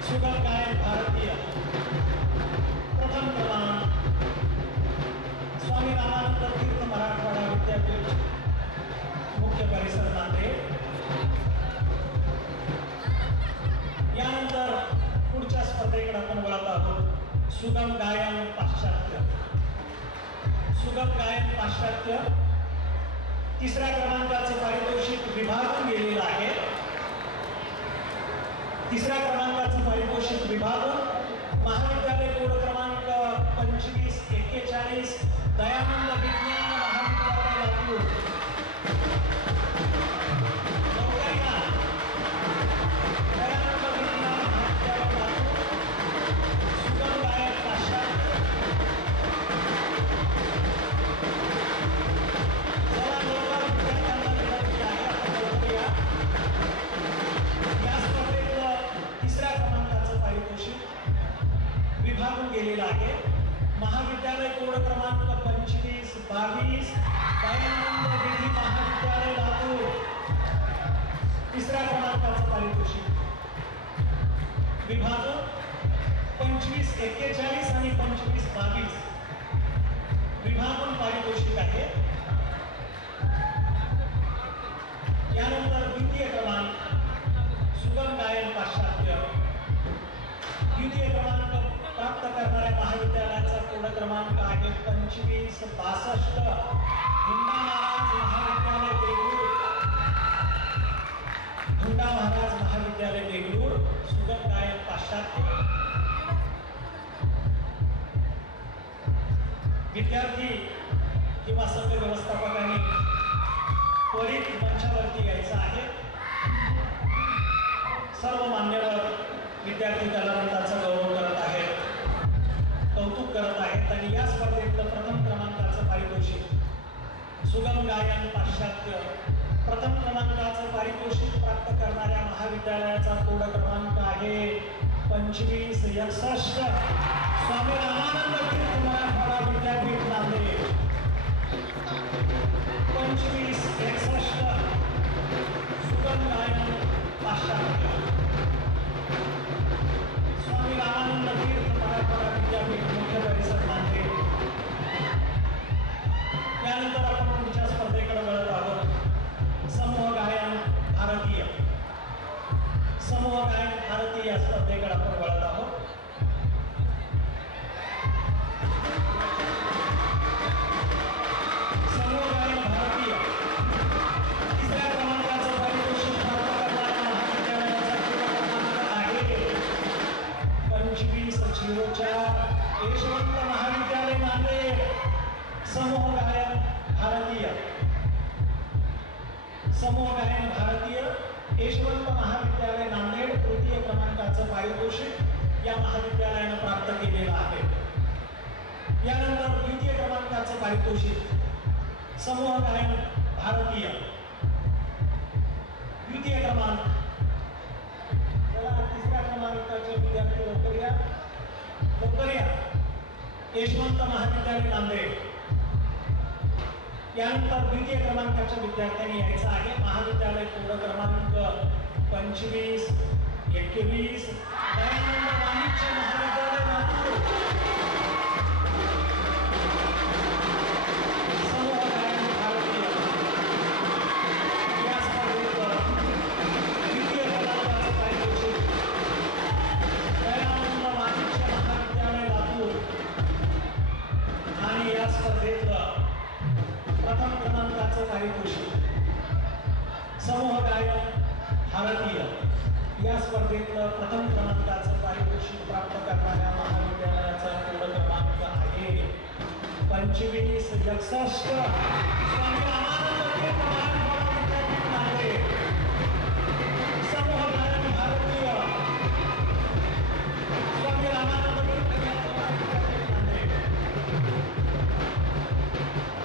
सुगम गायन भारतीय प्रथम क्रमांक स्वामी रामानंद तीर्थ मराठवाडा विद्यापीठ मुख्य परिसर नांदेड. यानंतर पुढच्या स्पर्धेकडे आपण वळत आहोत. सुगम गायन पाश्चात्य. सुगम गायन पाश्चात्य तिसऱ्या क्रमांकाचं पारितोषिक विभागून गेलेलं आहे. तिसऱ्या क्रमांकाचं पारितोषिक विभागून महाविद्यालय कोड क्रमांक 2541 दयानंद विज्ञान महाविद्यालय विभाग 2541 आणि 2522 विभागून पारितोषिक आहे. यानंतर द्वितीय क्रमांक सुगम गायन पाश्चात्य. द्वितीय क्रमांक प्राप्त करणाऱ्या महाविद्यालयाचा कोड क्रमांक आहे 2562 हुंडा महाराज महाविद्यालय देगलूर. हुंडा महाराज महाविद्यालय देगलूर सुगम गायन पाश्चात्य. विद्यार्थी किंवा संघ व्यवस्थापकांनी त्वरित मंचावरती यायचं आहे. सर्व मान्यवर विद्यार्थी कलावंतांचा गौरव करत आहेत, कौतुक करत आहेत आणि या स्पर्धेतलं प्रथम क्रमांकाचं पारितोषिक सुगम गायन पाश्चात्य प्रथम क्रमांकाचं पारितोषिक प्राप्त करणाऱ्या महाविद्यालयाचा कोड क्रमांक आहे 2561 स्वामी रामानंद तीर्थ मराठवाडा विद्यापीठ नांदेड. 2561 सुगम गायन पाश्चात्य स्वामी रामानंद तीर्थ मराठवाडा विद्यापीठ मुख्य परिसर नांदेड. यानंतर आपण पुढच्या स्पर्धेकडे वळत आहोत. समूह गायन भारतीय. समूह गायन भारतीय या स्पर्धेकडे आपण वळत आहोत. समूह गायन भारतीय तिसऱ्या क्रमांकाचं पारितोषिक प्राप्त करणाऱ्या महाविद्यालयाचा क्रमांक आहे 2504 यशवंत महाविद्यालय नांदेड. समूह गायन भारतीय. समूह गायन भारतीय यशवंत महाविद्यालय नांदेड तृतीय क्रमांकाचं पारितोषिक या महाविद्यालयानं प्राप्त केलेलं आहे. यानंतर द्वितीय क्रमांकाचं पारितोषिक समूह गायन भारतीय द्वितीय क्रमांक. तिसऱ्या क्रमांकाचे विद्यार्थी लवकर या. यशवंत महाविद्यालय नांदेड. यानंतर द्वितीय क्रमांकाच्या विद्यार्थ्यांनी यायचं आहे. महाविद्यालय कोड क्रमांक 2521 दयानंद वाणिज्य महाविद्यालय नागपूर. समूह गायन भारतीय या स्पर्धेत द्वितीय क्रमांकाचं पारितोषिक दयानंद वाणिज्य महाविद्यालय लातूर आणि या स्पर्धेतलं प्रथम क्रमांकाचं पारितोषिक समूह गायन भारतीय या स्पर्धेतलं प्रथम क्रमांकाचं पारितोषिक प्राप्त करणाऱ्या महाविद्यालयाचा कोड क्रमांक आहे 2561 स्वामी रामानंद तीर्थ मराठवाडा विद्यापीठ नांदेड. समूह गायन भारतीय